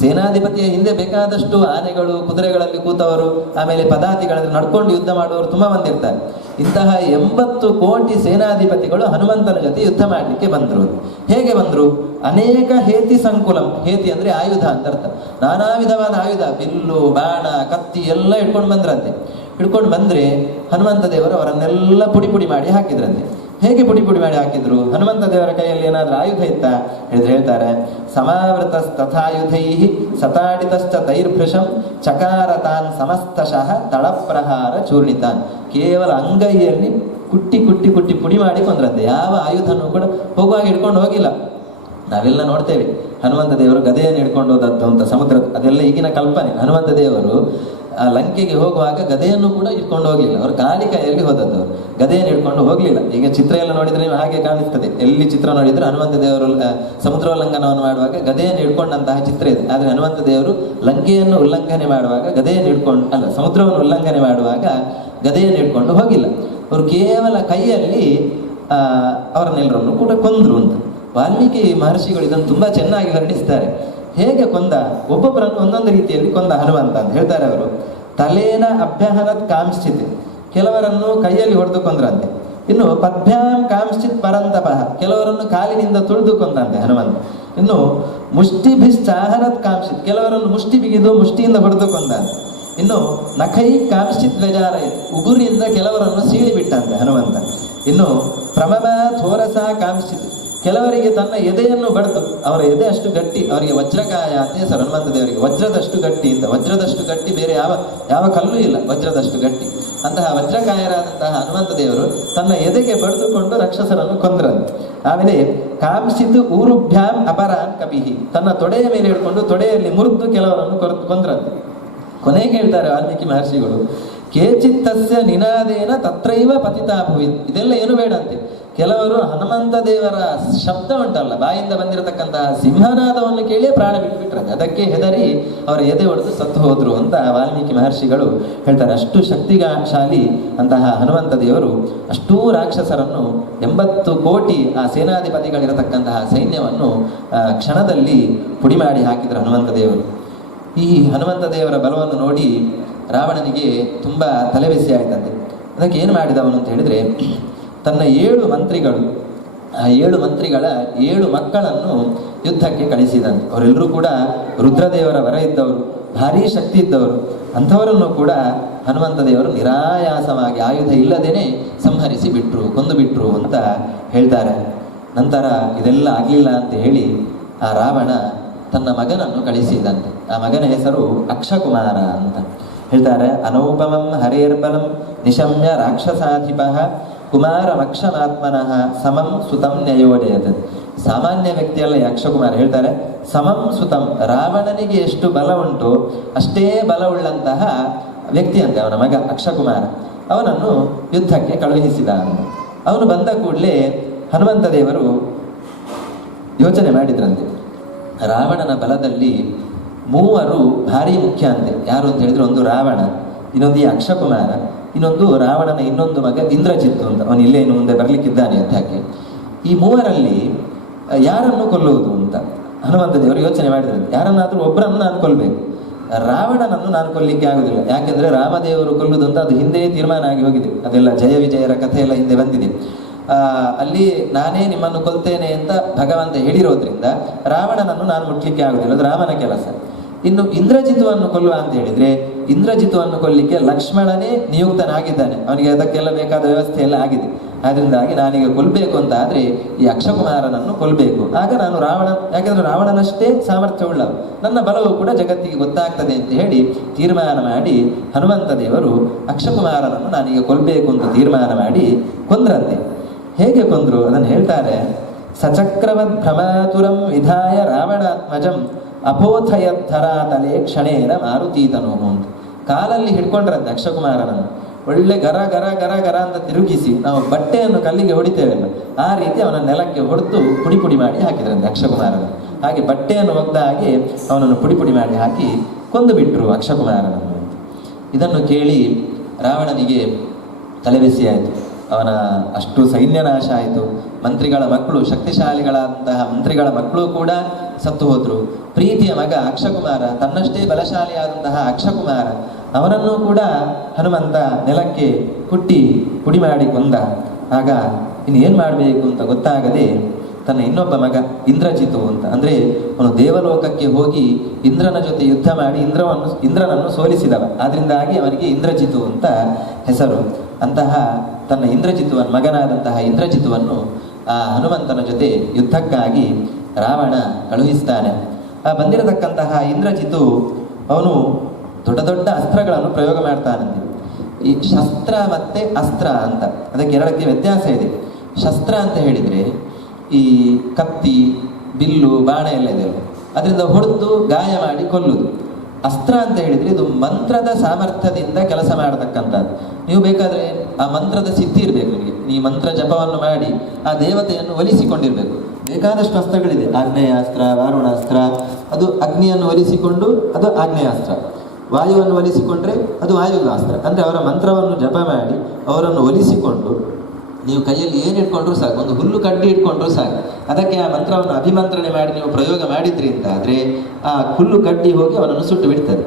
ಸೇನಾಧಿಪತಿಯ ಹಿಂದೆ ಬೇಕಾದಷ್ಟು ಆನೆಗಳು, ಕುದುರೆಗಳಲ್ಲಿ ಕೂತವರು, ಆಮೇಲೆ ಪದಾತಿಗಳಲ್ಲಿ ನಡ್ಕೊಂಡು ಯುದ್ಧ ಮಾಡುವವರು ತುಂಬಾ ಬಂದಿರ್ತಾರೆ. ಇಂತಹ 80 ಕೋಟಿ ಸೇನಾಧಿಪತಿಗಳು ಹನುಮಂತನ ಜೊತೆ ಯುದ್ಧ ಮಾಡಲಿಕ್ಕೆ ಬಂದರು. ಹೇಗೆ ಬಂದರು? ಅನೇಕ ಹೇತಿ ಸಂಕುಲಂ. ಹೇತಿ ಅಂದ್ರೆ ಆಯುಧ ಅಂತ ಅರ್ಥ. ನಾನಾ ವಿಧವಾದ ಆಯುಧ, ಬಿಲ್ಲು, ಬಾಣ, ಕತ್ತಿ ಎಲ್ಲ ಹಿಡ್ಕೊಂಡು ಬಂದ್ರಂತೆ. ಹಿಡ್ಕೊಂಡು ಬಂದ್ರೆ ಹನುಮಂತ ದೇವರು ಅವರನ್ನೆಲ್ಲ ಪುಡಿ ಪುಡಿ ಮಾಡಿ ಹಾಕಿದ್ರಂತೆ. ಹೇಗೆ ಪುಡಿ ಪುಡಿ ಮಾಡಿ ಹಾಕಿದ್ರು? ಹನುಮಂತ ದೇವರ ಕೈಯಲ್ಲಿ ಏನಾದ್ರೂ ಆಯುಧ ಇತ್ತಾ ಹೇಳಿದ್ರೆ ಹೇಳ್ತಾರೆ, ಸಮಾವೃತಸ್ತಥಾಯುಧೈ ಸತಾಡಿತಶ್ಚ ತೈರ್ಭೃಶಂ ಚಕಾರ ತಾನ್ ಸಮಸ್ತಶಃ ತಳಪ್ರಹಾರ ಚೂರ್ಣಿತಾನ್. ಕೇವಲ ಅಂಗೈಯಲ್ಲಿ ಕುಟ್ಟಿ ಕುಟ್ಟಿ ಕುಟ್ಟಿ ಪುಡಿ ಮಾಡಿ ಕೊಂದ್ರಂತೆ. ಯಾವ ಆಯುಧನೂ ಕೂಡ ಹೋಗುವಾಗ ಹಿಡ್ಕೊಂಡು ಹೋಗಿಲ್ಲ. ನಾವೆಲ್ಲ ನೋಡ್ತೇವೆ ಹನುಮಂತ ದೇವರು ಗದೆಯನ್ನು ಹಿಡ್ಕೊಂಡು ಹೋದದ್ದು ಅಂತ ಸಮುದ್ರ, ಅದೆಲ್ಲ ಈಗಿನ ಕಲ್ಪನೆ. ಹನುಮಂತ ದೇವರು ಆ ಲಂಕೆಗೆ ಹೋಗುವಾಗ ಗದೆಯನ್ನು ಕೂಡ ಇಟ್ಕೊಂಡು ಹೋಗ್ಲಿಲ್ಲ, ಅವರು ಖಾಲಿ ಕೈಯಲ್ಲಿ ಹೋದದ್ದು, ಗದೆಯನ್ನು ಹಿಡ್ಕೊಂಡು ಹೋಗ್ಲಿಲ್ಲ. ಈಗ ಚಿತ್ರ ಎಲ್ಲ ನೋಡಿದ್ರೆ ನೀವು ಹಾಗೆ ಕಾಣಿಸ್ತದೆ. ಎಲ್ಲಿ ಚಿತ್ರ ನೋಡಿದ್ರೆ ಹನುಮಂತ ದೇವರು ಸಮುದ್ರೋಲ್ಲಂಘನವನ್ನು ಮಾಡುವಾಗ ಗದೆಯನ್ನು ಹಿಡ್ಕೊಂಡಂತಹ ಚಿತ್ರ ಇದೆ. ಆದ್ರೆ ಹನುಮಂತ ದೇವರು ಲಂಕೆಯನ್ನು ಉಲ್ಲಂಘನೆ ಮಾಡುವಾಗ ಗದೆಯನ್ನು ಹಿಡ್ಕೊಂಡು ಅಲ್ಲ, ಸಮುದ್ರವನ್ನು ಉಲ್ಲಂಘನೆ ಮಾಡುವಾಗ ಗದೆಯನ್ನು ಹಿಡ್ಕೊಂಡು ಹೋಗಿಲ್ಲ. ಅವರು ಕೇವಲ ಕೈಯಲ್ಲಿ ಅವರನ್ನೆಲ್ಲರನ್ನು ಕೂಡ ಕೊಂದ್ರು ಅಂತ ವಾಲ್ಮೀಕಿ ಮಹರ್ಷಿಗಳು ಇದನ್ನು ತುಂಬಾ ಚೆನ್ನಾಗಿ ವರ್ಣಿಸ್ತಾರೆ. ಹೇಗೆ ಕೊಂದ? ಒಬ್ಬೊಬ್ಬರನ್ನು ಒಂದೊಂದು ರೀತಿಯಲ್ಲಿ ಕೊಂದ ಹನುಮಂತ ಅಂತ ಹೇಳ್ತಾರೆ ಅವರು. ತಲೇನ ಅಭ್ಯಹನತ್ ಕಾಂಶ್ಚಿತ್, ಕೆಲವರನ್ನು ಕೈಯಲ್ಲಿ ಹೊಡೆದು ಕೊಂದ್ರಂತೆ. ಇನ್ನು ಪದ್ಭ್ಯಾಂ ಕಾಂಶ್ಚಿತ್ ಪರಂತಪಃ, ಕೆಲವರನ್ನು ಕಾಲಿನಿಂದ ತುಳಿದು ಕೊಂದಂತೆ ಹನುಮಂತ. ಇನ್ನು ಮುಷ್ಟಿಭಿಶ್ಚಾಹನತ್ ಕಾಂಶ್ಚಿತ್, ಕೆಲವರನ್ನು ಮುಷ್ಟಿ ಬಿಗಿದು ಮುಷ್ಟಿಯಿಂದ ಹೊಡೆದು ಕೊಂದಂತೆ. ಇನ್ನು ನಖೈ ಕಾಂಶ್ಚಿತ್ ವೆಜಾರಯ, ಉಗುರಿಯಿಂದ ಕೆಲವರನ್ನು ಸೀಳಿ ಬಿಟ್ಟಂತೆ ಹನುಮಂತ. ಇನ್ನು ಪ್ರಮಮ ಥೋರಸ ಕಾಂಶ್ಚಿತ್, ಕೆಲವರಿಗೆ ತನ್ನ ಎದೆಯನ್ನು ಬಡಿದು, ಅವರ ಎದೆ ಅಷ್ಟು ಗಟ್ಟಿ, ಅವರಿಗೆ ವಜ್ರಕಾಯ ಅಂತ ಹೆಸರು ಹನುಮಂತ ದೇವರಿಗೆ. ವಜ್ರದಷ್ಟು ಗಟ್ಟಿ ಅಂತ, ವಜ್ರದಷ್ಟು ಗಟ್ಟಿ ಬೇರೆ ಯಾವ ಕಲ್ಲು ಇಲ್ಲ, ವಜ್ರದಷ್ಟು ಗಟ್ಟಿ. ಅಂತಹ ವಜ್ರಕಾಯರಾದಂತಹ ಹನುಮಂತ ದೇವರು ತನ್ನ ಎದೆಗೆ ಬಡಿದುಕೊಂಡು ರಾಕ್ಷಸರನ್ನು ಕೊಂದ್ರಂತೆ. ಆಮೇಲೆ ಕಾಂಶಿತ್ ಊರುಭ್ಯಾಂ ಅಪರಾನ್ ಕಪಿಹಿ, ತನ್ನ ತೊಡೆಯ ಮೇಲೆ ಹಿಡ್ಕೊಂಡು ತೊಡೆಯಲ್ಲಿ ಮುರಿದು ಕೆಲವರನ್ನು ಕೊಂದ್ರಂತೆ. ಕೊನೆಗೆ ಹೇಳ್ತಾರೆ ವಾಲ್ಮೀಕಿ ಮಹರ್ಷಿಗಳು, ಕೇಚಿತ್ತಸ್ಯ ನಿನಾದೇನ ತತ್ರೈವ ಪತಿತಾಭುವಿ. ಇದೆಲ್ಲ ಏನು ಬೇಡ ಅಂತೆ, ಕೆಲವರು ಹನುಮಂತ ದೇವರ ಶಬ್ದ ಉಂಟಲ್ಲ, ಬಾಯಿಂದ ಬಂದಿರತಕ್ಕಂತಹ ಸಿಂಹನಾದವನ್ನು ಕೇಳಿಯೇ ಪ್ರಾಣ ಬಿಟ್ಬಿಟ್ರಂತೆ. ಅದಕ್ಕೆ ಹೆದರಿ ಅವರ ಎದೆ ಹೊಡೆದು ಸತ್ತು ಹೋದ್ರು ಅಂತ ವಾಲ್ಮೀಕಿ ಮಹರ್ಷಿಗಳು ಹೇಳ್ತಾರೆ. ಅಷ್ಟು ಶಕ್ತಿಶಾಲಿ ಅಂತಹ ಹನುಮಂತ ದೇವರು ಅಷ್ಟೂ ರಾಕ್ಷಸರನ್ನು 80 ಕೋಟಿ ಆ ಸೇನಾಧಿಪತಿಗಳಿರತಕ್ಕಂತಹ ಸೈನ್ಯವನ್ನು ಕ್ಷಣದಲ್ಲಿ ಪುಡಿ ಮಾಡಿ ಹಾಕಿದ್ರು ಹನುಮಂತ ದೇವರು. ಈ ಹನುಮಂತ ದೇವರ ಬಲವನ್ನು ನೋಡಿ ರಾವಣನಿಗೆ ತುಂಬ ತಲೆಬಿಸಿ ಆಯ್ತಂತೆ. ಅದಕ್ಕೆ ಏನು ಮಾಡಿದವನು ಅಂತ ಹೇಳಿದರೆ, ತನ್ನ 7 ಮಂತ್ರಿಗಳು, ಆ 7 ಮಂತ್ರಿಗಳ 7 ಮಕ್ಕಳನ್ನು ಯುದ್ಧಕ್ಕೆ ಕಳಿಸಿದಂತೆ. ಅವರೆಲ್ಲರೂ ಕೂಡ ರುದ್ರದೇವರ ವರ ಇದ್ದವರು, ಭಾರೀ ಶಕ್ತಿ ಇದ್ದವರು. ಅಂಥವರನ್ನು ಕೂಡ ಹನುಮಂತ ದೇವರು ನಿರಾಯಾಸವಾಗಿ ಆಯುಧ ಇಲ್ಲದೇನೆ ಸಂಹರಿಸಿ ಬಿಟ್ರು, ಕೊಂದು ಬಿಟ್ರು ಅಂತ ಹೇಳ್ತಾರೆ. ನಂತರ ಇದೆಲ್ಲ ಆಗಲಿಲ್ಲ ಅಂತ ಹೇಳಿ ಆ ರಾವಣ ತನ್ನ ಮಗನನ್ನು ಕಳಿಸಿದಂತೆ. ಆ ಮಗನ ಹೆಸರು ಅಕ್ಷಕುಮಾರ ಅಂತ ಹೇಳ್ತಾರೆ. ಅನೌಪಮಂ ಹರೇರ್ಬಲಂ ನಿಶಮ್ಯ ರಾಕ್ಷಸಾಧಿಪ ಕುಮಾರಮಕ್ಷಮಾತ್ಮನಃ ಸಮಂ ಸುತಂ ನ್ಯಯೋಜಯತ್. ಸಾಮಾನ್ಯ ವ್ಯಕ್ತಿಯಲ್ಲ ಈ ಅಕ್ಷಕುಮಾರ. ಹೇಳ್ತಾರೆ ಸಮಂ ಸುತಂ, ರಾವಣನಿಗೆ ಎಷ್ಟು ಬಲ ಉಂಟು ಅಷ್ಟೇ ಬಲವುಳ್ಳಂತಹ ವ್ಯಕ್ತಿ ಅಂತೆ ಅವನ ಮಗ ಅಕ್ಷಕುಮಾರ. ಅವನನ್ನು ಯುದ್ಧಕ್ಕೆ ಕಳುಹಿಸಿದ. ಅವನು ಬಂದ ಕೂಡಲೇ ಹನುಮಂತ ದೇವರು ಯೋಚನೆ ಮಾಡಿದ್ರಂತೆ, ರಾವಣನ ಬಲದಲ್ಲಿ 3 ಭಾರಿ ಮುಖ್ಯ ಅಂತೆ. ಯಾರು ಅಂತ ಹೇಳಿದ್ರೆ, ಒಂದು ರಾವಣ, ಇನ್ನೊಂದು ಈ ಅಕ್ಷಕುಮಾರ, ಇನ್ನೊಂದು ರಾವಣನ ಇನ್ನೊಂದು ಮಗ ಇಂದ್ರಜಿತ್ತು ಅಂತ. ಅವನು ಇಲ್ಲೇ ಇನ್ನು ಮುಂದೆ ಬರಲಿಕ್ಕಿದ್ದಾನೆ ಯುದ್ಧಕ್ಕೆ. ಈ 3ರಲ್ಲಿ ಯಾರನ್ನು ಕೊಲ್ಲುವುದು ಅಂತ ಹನುಮಂತ ದೇವರು ಯೋಚನೆ ಮಾಡಿದ್ರಂತೆ. ಯಾರನ್ನಾದರೂ ಒಬ್ಬರನ್ನು ನಾನು ಕೊಲ್ಲಬೇಕು, ರಾವಣನನ್ನು ನಾನು ಕೊಲ್ಲಿಕ್ಕೆ ಆಗುದಿಲ್ಲ. ಯಾಕೆಂದ್ರೆ ರಾಮದೇವರು ಕೊಲ್ಲುವುದು ಅಂತ ಅದು ಹಿಂದೆ ತೀರ್ಮಾನ ಆಗಿ ಹೋಗಿದೆ. ಅದೆಲ್ಲ ಜಯ ವಿಜಯರ ಕಥೆ ಎಲ್ಲ ಹಿಂದೆ ಬಂದಿದೆ. ಅಲ್ಲಿ ನಾನೇ ನಿಮ್ಮನ್ನು ಕೊಲ್ತೇನೆ ಅಂತ ಭಗವಂತ ಹೇಳಿರೋದ್ರಿಂದ ರಾವಣನನ್ನು ನಾನು ಮುಟ್ಲಿಕ್ಕೆ ಆಗುದಿಲ್ಲ, ಅದು ರಾಮನ ಕೆಲಸ. ಇನ್ನು ಇಂದ್ರಜಿತುವನ್ನು ಕೊಲ್ಲುವ ಅಂತ ಹೇಳಿದ್ರೆ, ಇಂದ್ರಜಿತುವನ್ನು ಕೊಲ್ಲಿಕ್ಕೆ ಲಕ್ಷ್ಮಣನೇ ನಿಯುಕ್ತನಾಗಿದ್ದಾನೆ, ಅವನಿಗೆ ಅದಕ್ಕೆಲ್ಲ ಬೇಕಾದ ವ್ಯವಸ್ಥೆ ಎಲ್ಲ ಆಗಿದೆ. ಆದ್ರಿಂದಾಗಿ ನಾನೀಗ ಕೊಲ್ಲಬೇಕು ಅಂತ ಆದರೆ ಈ ಅಕ್ಷಕುಮಾರನನ್ನು ಕೊಲ್ಲಬೇಕು. ಆಗ ನಾನು ಯಾಕೆಂದ್ರೆ ರಾವಣನಷ್ಟೇ ಸಾಮರ್ಥ್ಯವುಳ್ಳವ, ನನ್ನ ಬಲವು ಕೂಡ ಜಗತ್ತಿಗೆ ಗೊತ್ತಾಗ್ತದೆ ಅಂತ ಹೇಳಿ ತೀರ್ಮಾನ ಮಾಡಿ ಹನುಮಂತ ದೇವರು ಅಕ್ಷಕುಮಾರನನ್ನು ನಾನೀಗ ಕೊಲ್ಲಬೇಕು ಅಂತ ತೀರ್ಮಾನ ಮಾಡಿ ಕೊಂದ್ರಂತೆ. ಹೇಗೆ ಕೊಂದ್ರು ಅದನ್ನು ಹೇಳ್ತಾರೆ. ಸಚಕ್ರವದ್ ಭ್ರಮಾತುರಂ ವಿಧಾಯ ರಾವಣಾತ್ಮಜಂ ಅಪೋಥಯದ್ಧರಾತಲೆ ಕ್ಷಣೇನ ಮಾರುತೀತನು ಅಂತ. ಕಾಲಲ್ಲಿ ಹಿಡ್ಕೊಂಡ್ರಂತೆ ಅಕ್ಷಕುಮಾರನನ್ನು. ಒಳ್ಳೆ ಗರ ಗರ ಗರ ಗರ ಅಂತ ತಿರುಗಿಸಿ, ನಾವು ಬಟ್ಟೆಯನ್ನು ಕಲ್ಲಿಗೆ ಹೊಡಿತೇವಲ್ಲ ಆ ರೀತಿ ಅವನ ನೆಲಕ್ಕೆ ಹೊಡೆದು ಪುಡಿ ಪುಡಿ ಮಾಡಿ ಹಾಕಿದ್ರಂತೆ ಅಕ್ಷಕುಮಾರನ. ಹಾಗೆ ಬಟ್ಟೆಯನ್ನು ಒಗ್ದ ಹಾಗೆ ಅವನನ್ನು ಪುಡಿ ಪುಡಿ ಮಾಡಿ ಹಾಕಿ ಕೊಂದು ಬಿಟ್ರು ಅಕ್ಷಕುಮಾರನನ್ನು. ಇದನ್ನು ಕೇಳಿ ರಾವಣನಿಗೆ ತಲೆಬಿಸಿ ಆಯಿತು. ಅವನ ಅಷ್ಟು ಸೈನ್ಯನಾಶ ಆಯಿತು. ಮಂತ್ರಿಗಳ ಮಕ್ಕಳು, ಶಕ್ತಿಶಾಲಿಗಳಾದಂತಹ ಮಂತ್ರಿಗಳ ಮಕ್ಕಳು ಕೂಡ ಸತ್ತು ಹೋದ್ರು. ಪ್ರೀತಿಯ ಮಗ ಅಕ್ಷಕುಮಾರ, ತನ್ನಷ್ಟೇ ಬಲಶಾಲಿಯಾದಂತಹ ಅಕ್ಷಕುಮಾರ, ಅವನನ್ನು ಕೂಡ ಹನುಮಂತ ನೆಲಕ್ಕೆ ಕುಟ್ಟಿ ಪುಡಿ ಮಾಡಿ ಕೊಂದ. ಆಗ ಇನ್ನೇನು ಮಾಡಬೇಕು ಅಂತ ಗೊತ್ತಾಗದೆ ತನ್ನ ಇನ್ನೊಬ್ಬ ಮಗ ಇಂದ್ರಜಿತು ಅಂತ, ಅಂದರೆ ಅವನು ದೇವಲೋಕಕ್ಕೆ ಹೋಗಿ ಇಂದ್ರನ ಜೊತೆ ಯುದ್ಧ ಮಾಡಿ ಇಂದ್ರನನ್ನು ಸೋಲಿಸಿದವ. ಆದ್ರಿಂದಾಗಿ ಅವನಿಗೆ ಇಂದ್ರಜಿತು ಅಂತ ಹೆಸರು. ಅಂತಹ ತನ್ನ ಮಗನಾದಂತಹ ಇಂದ್ರಜಿತುವನ್ನು ಆ ಹನುಮಂತನ ಜೊತೆ ಯುದ್ಧಕ್ಕಾಗಿ ರಾವಣ ಕಳುಹಿಸ್ತಾನೆ. ಆ ಬಂದಿರತಕ್ಕಂತಹ ಇಂದ್ರಜಿತು ಅವನು ದೊಡ್ಡ ದೊಡ್ಡ ಅಸ್ತ್ರಗಳನ್ನು ಪ್ರಯೋಗ ಮಾಡ್ತಾನಂತೆ. ಈ ಶಸ್ತ್ರ ಮತ್ತೆ ಅಸ್ತ್ರ ಅಂತ ಅದಕ್ಕೆ 2ಕ್ಕೆ ವ್ಯತ್ಯಾಸ ಇದೆ. ಶಸ್ತ್ರ ಅಂತ ಹೇಳಿದರೆ ಈ ಕತ್ತಿ, ಬಿಲ್ಲು, ಬಾಣ ಎಲ್ಲ ಇದೆಯಲ್ಲ, ಅದರಿಂದ ಹೊಡೆದು ಗಾಯ ಮಾಡಿ ಕೊಲ್ಲುವುದು. ಅಸ್ತ್ರ ಅಂತ ಹೇಳಿದರೆ ಇದು ಮಂತ್ರದ ಸಾಮರ್ಥ್ಯದಿಂದ ಕೆಲಸ ಮಾಡತಕ್ಕಂಥದ್ದು. ನೀವು ಬೇಕಾದರೆ ಆ ಮಂತ್ರದ ಸಿದ್ಧಿ ಇರಬೇಕು ನಿಮಗೆ. ಈ ಮಂತ್ರ ಜಪವನ್ನು ಮಾಡಿ ಆ ದೇವತೆಯನ್ನು ಒಲಿಸಿಕೊಂಡಿರಬೇಕು. ಬೇಕಾದಷ್ಟು ಅಸ್ತ್ರಗಳಿದೆ. ಆಗ್ನೇಯಾಸ್ತ್ರ, ವಾರುಣಾಸ್ತ್ರ, ಅದು ಅಗ್ನಿಯನ್ನು ಒಲಿಸಿಕೊಂಡು ಅದು ಆಗ್ನೇಯಾಸ್ತ್ರ. ವಾಯುವನ್ನು ಒಲಿಸಿಕೊಂಡ್ರೆ ಅದು ವಾಯುವಾಸ್ತ್ರ. ಅಂದರೆ ಅವರ ಮಂತ್ರವನ್ನು ಜಪ ಮಾಡಿ ಅವರನ್ನು ಒಲಿಸಿಕೊಂಡು ನೀವು ಕೈಯಲ್ಲಿ ಏನು ಇಟ್ಕೊಂಡ್ರೂ ಸಾಕು, ಒಂದು ಹುಲ್ಲು ಕಡ್ಡಿ ಇಟ್ಕೊಂಡ್ರೂ ಸಾಕು, ಅದಕ್ಕೆ ಆ ಮಂತ್ರವನ್ನು ಅಭಿಮಂತ್ರಣೆ ಮಾಡಿ ನೀವು ಪ್ರಯೋಗ ಮಾಡಿದ್ರಿ ಅಂತ ಆದರೆ ಆ ಹುಲ್ಲು ಕಡ್ಡಿ ಹೋಗಿ ಅವನನ್ನು ಸುಟ್ಟು ಬಿಡ್ತದೆ.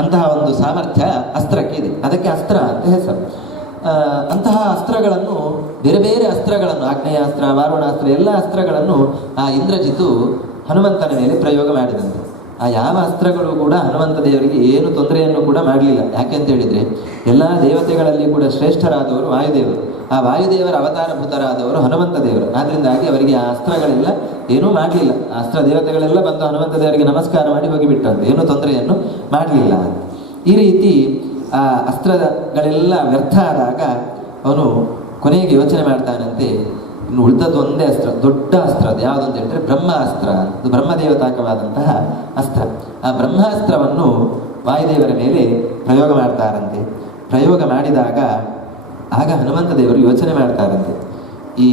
ಅಂತಹ ಒಂದು ಸಾಮರ್ಥ್ಯ ಅಸ್ತ್ರಕ್ಕೆ ಇದೆ. ಅದಕ್ಕೆ ಅಸ್ತ್ರ ಅಂತ ಹೆಸರು. ಅಂತಹ ಅಸ್ತ್ರಗಳನ್ನು, ಬೇರೆ ಬೇರೆ ಅಸ್ತ್ರಗಳನ್ನು, ಆಗ್ನೇಯಾಸ್ತ್ರ, ವಾರುಣಾಸ್ತ್ರ, ಎಲ್ಲ ಅಸ್ತ್ರಗಳನ್ನು ಆ ಇಂದ್ರಜಿತು ಹನುಮಂತನ ಮೇಲೆ ಪ್ರಯೋಗ ಮಾಡಿದಂತೆ. ಆ ಯಾವ ಅಸ್ತ್ರಗಳು ಕೂಡ ಹನುಮಂತ ದೇವರಿಗೆ ಏನು ತೊಂದರೆಯನ್ನು ಕೂಡ ಮಾಡಲಿಲ್ಲ. ಯಾಕೆಂತ ಹೇಳಿದರೆ ಎಲ್ಲ ದೇವತೆಗಳಲ್ಲಿ ಕೂಡ ಶ್ರೇಷ್ಠರಾದವರು ವಾಯುದೇವರು. ಆ ವಾಯುದೇವರ ಅವತಾರಭೂತರಾದವರು ಹನುಮಂತ ದೇವರು. ಆದ್ದರಿಂದಾಗಿ ಅವರಿಗೆ ಆ ಅಸ್ತ್ರಗಳೆಲ್ಲ ಏನೂ ಮಾಡಲಿಲ್ಲ. ಆ ಅಸ್ತ್ರ ದೇವತೆಗಳೆಲ್ಲ ಬಂದು ಹನುಮಂತ ದೇವರಿಗೆ ನಮಸ್ಕಾರ ಮಾಡಿ ಹೋಗಿಬಿಟ್ಟಂತೆ, ಏನೂ ತೊಂದರೆಯನ್ನು ಮಾಡಲಿಲ್ಲ. ಈ ರೀತಿ ಆ ಅಸ್ತ್ರಗಳೆಲ್ಲ ವ್ಯರ್ಥ ಆದಾಗ ಅವನು ಕೊನೆಗೆ ಯೋಚನೆ ಮಾಡ್ತಾನಂತೆ, ಇನ್ನು ಉಳಿದದ್ದು ಒಂದೇ ಅಸ್ತ್ರ, ದೊಡ್ಡ ಅಸ್ತ್ರ. ಅದು ಯಾವುದು ಅಂತ ಹೇಳಿದ್ರೆ ಬ್ರಹ್ಮಾಸ್ತ್ರ. ಅದು ಬ್ರಹ್ಮದೇವತಾಕವಾದಂತಹ ಅಸ್ತ್ರ. ಆ ಬ್ರಹ್ಮಾಸ್ತ್ರವನ್ನು ವಾಯುದೇವರ ಮೇಲೆ ಪ್ರಯೋಗ ಮಾಡ್ತಾರಂತೆ. ಪ್ರಯೋಗ ಮಾಡಿದಾಗ ಆಗ ಹನುಮಂತ ದೇವರು ಯೋಚನೆ ಮಾಡ್ತಾರಂತೆ, ಈ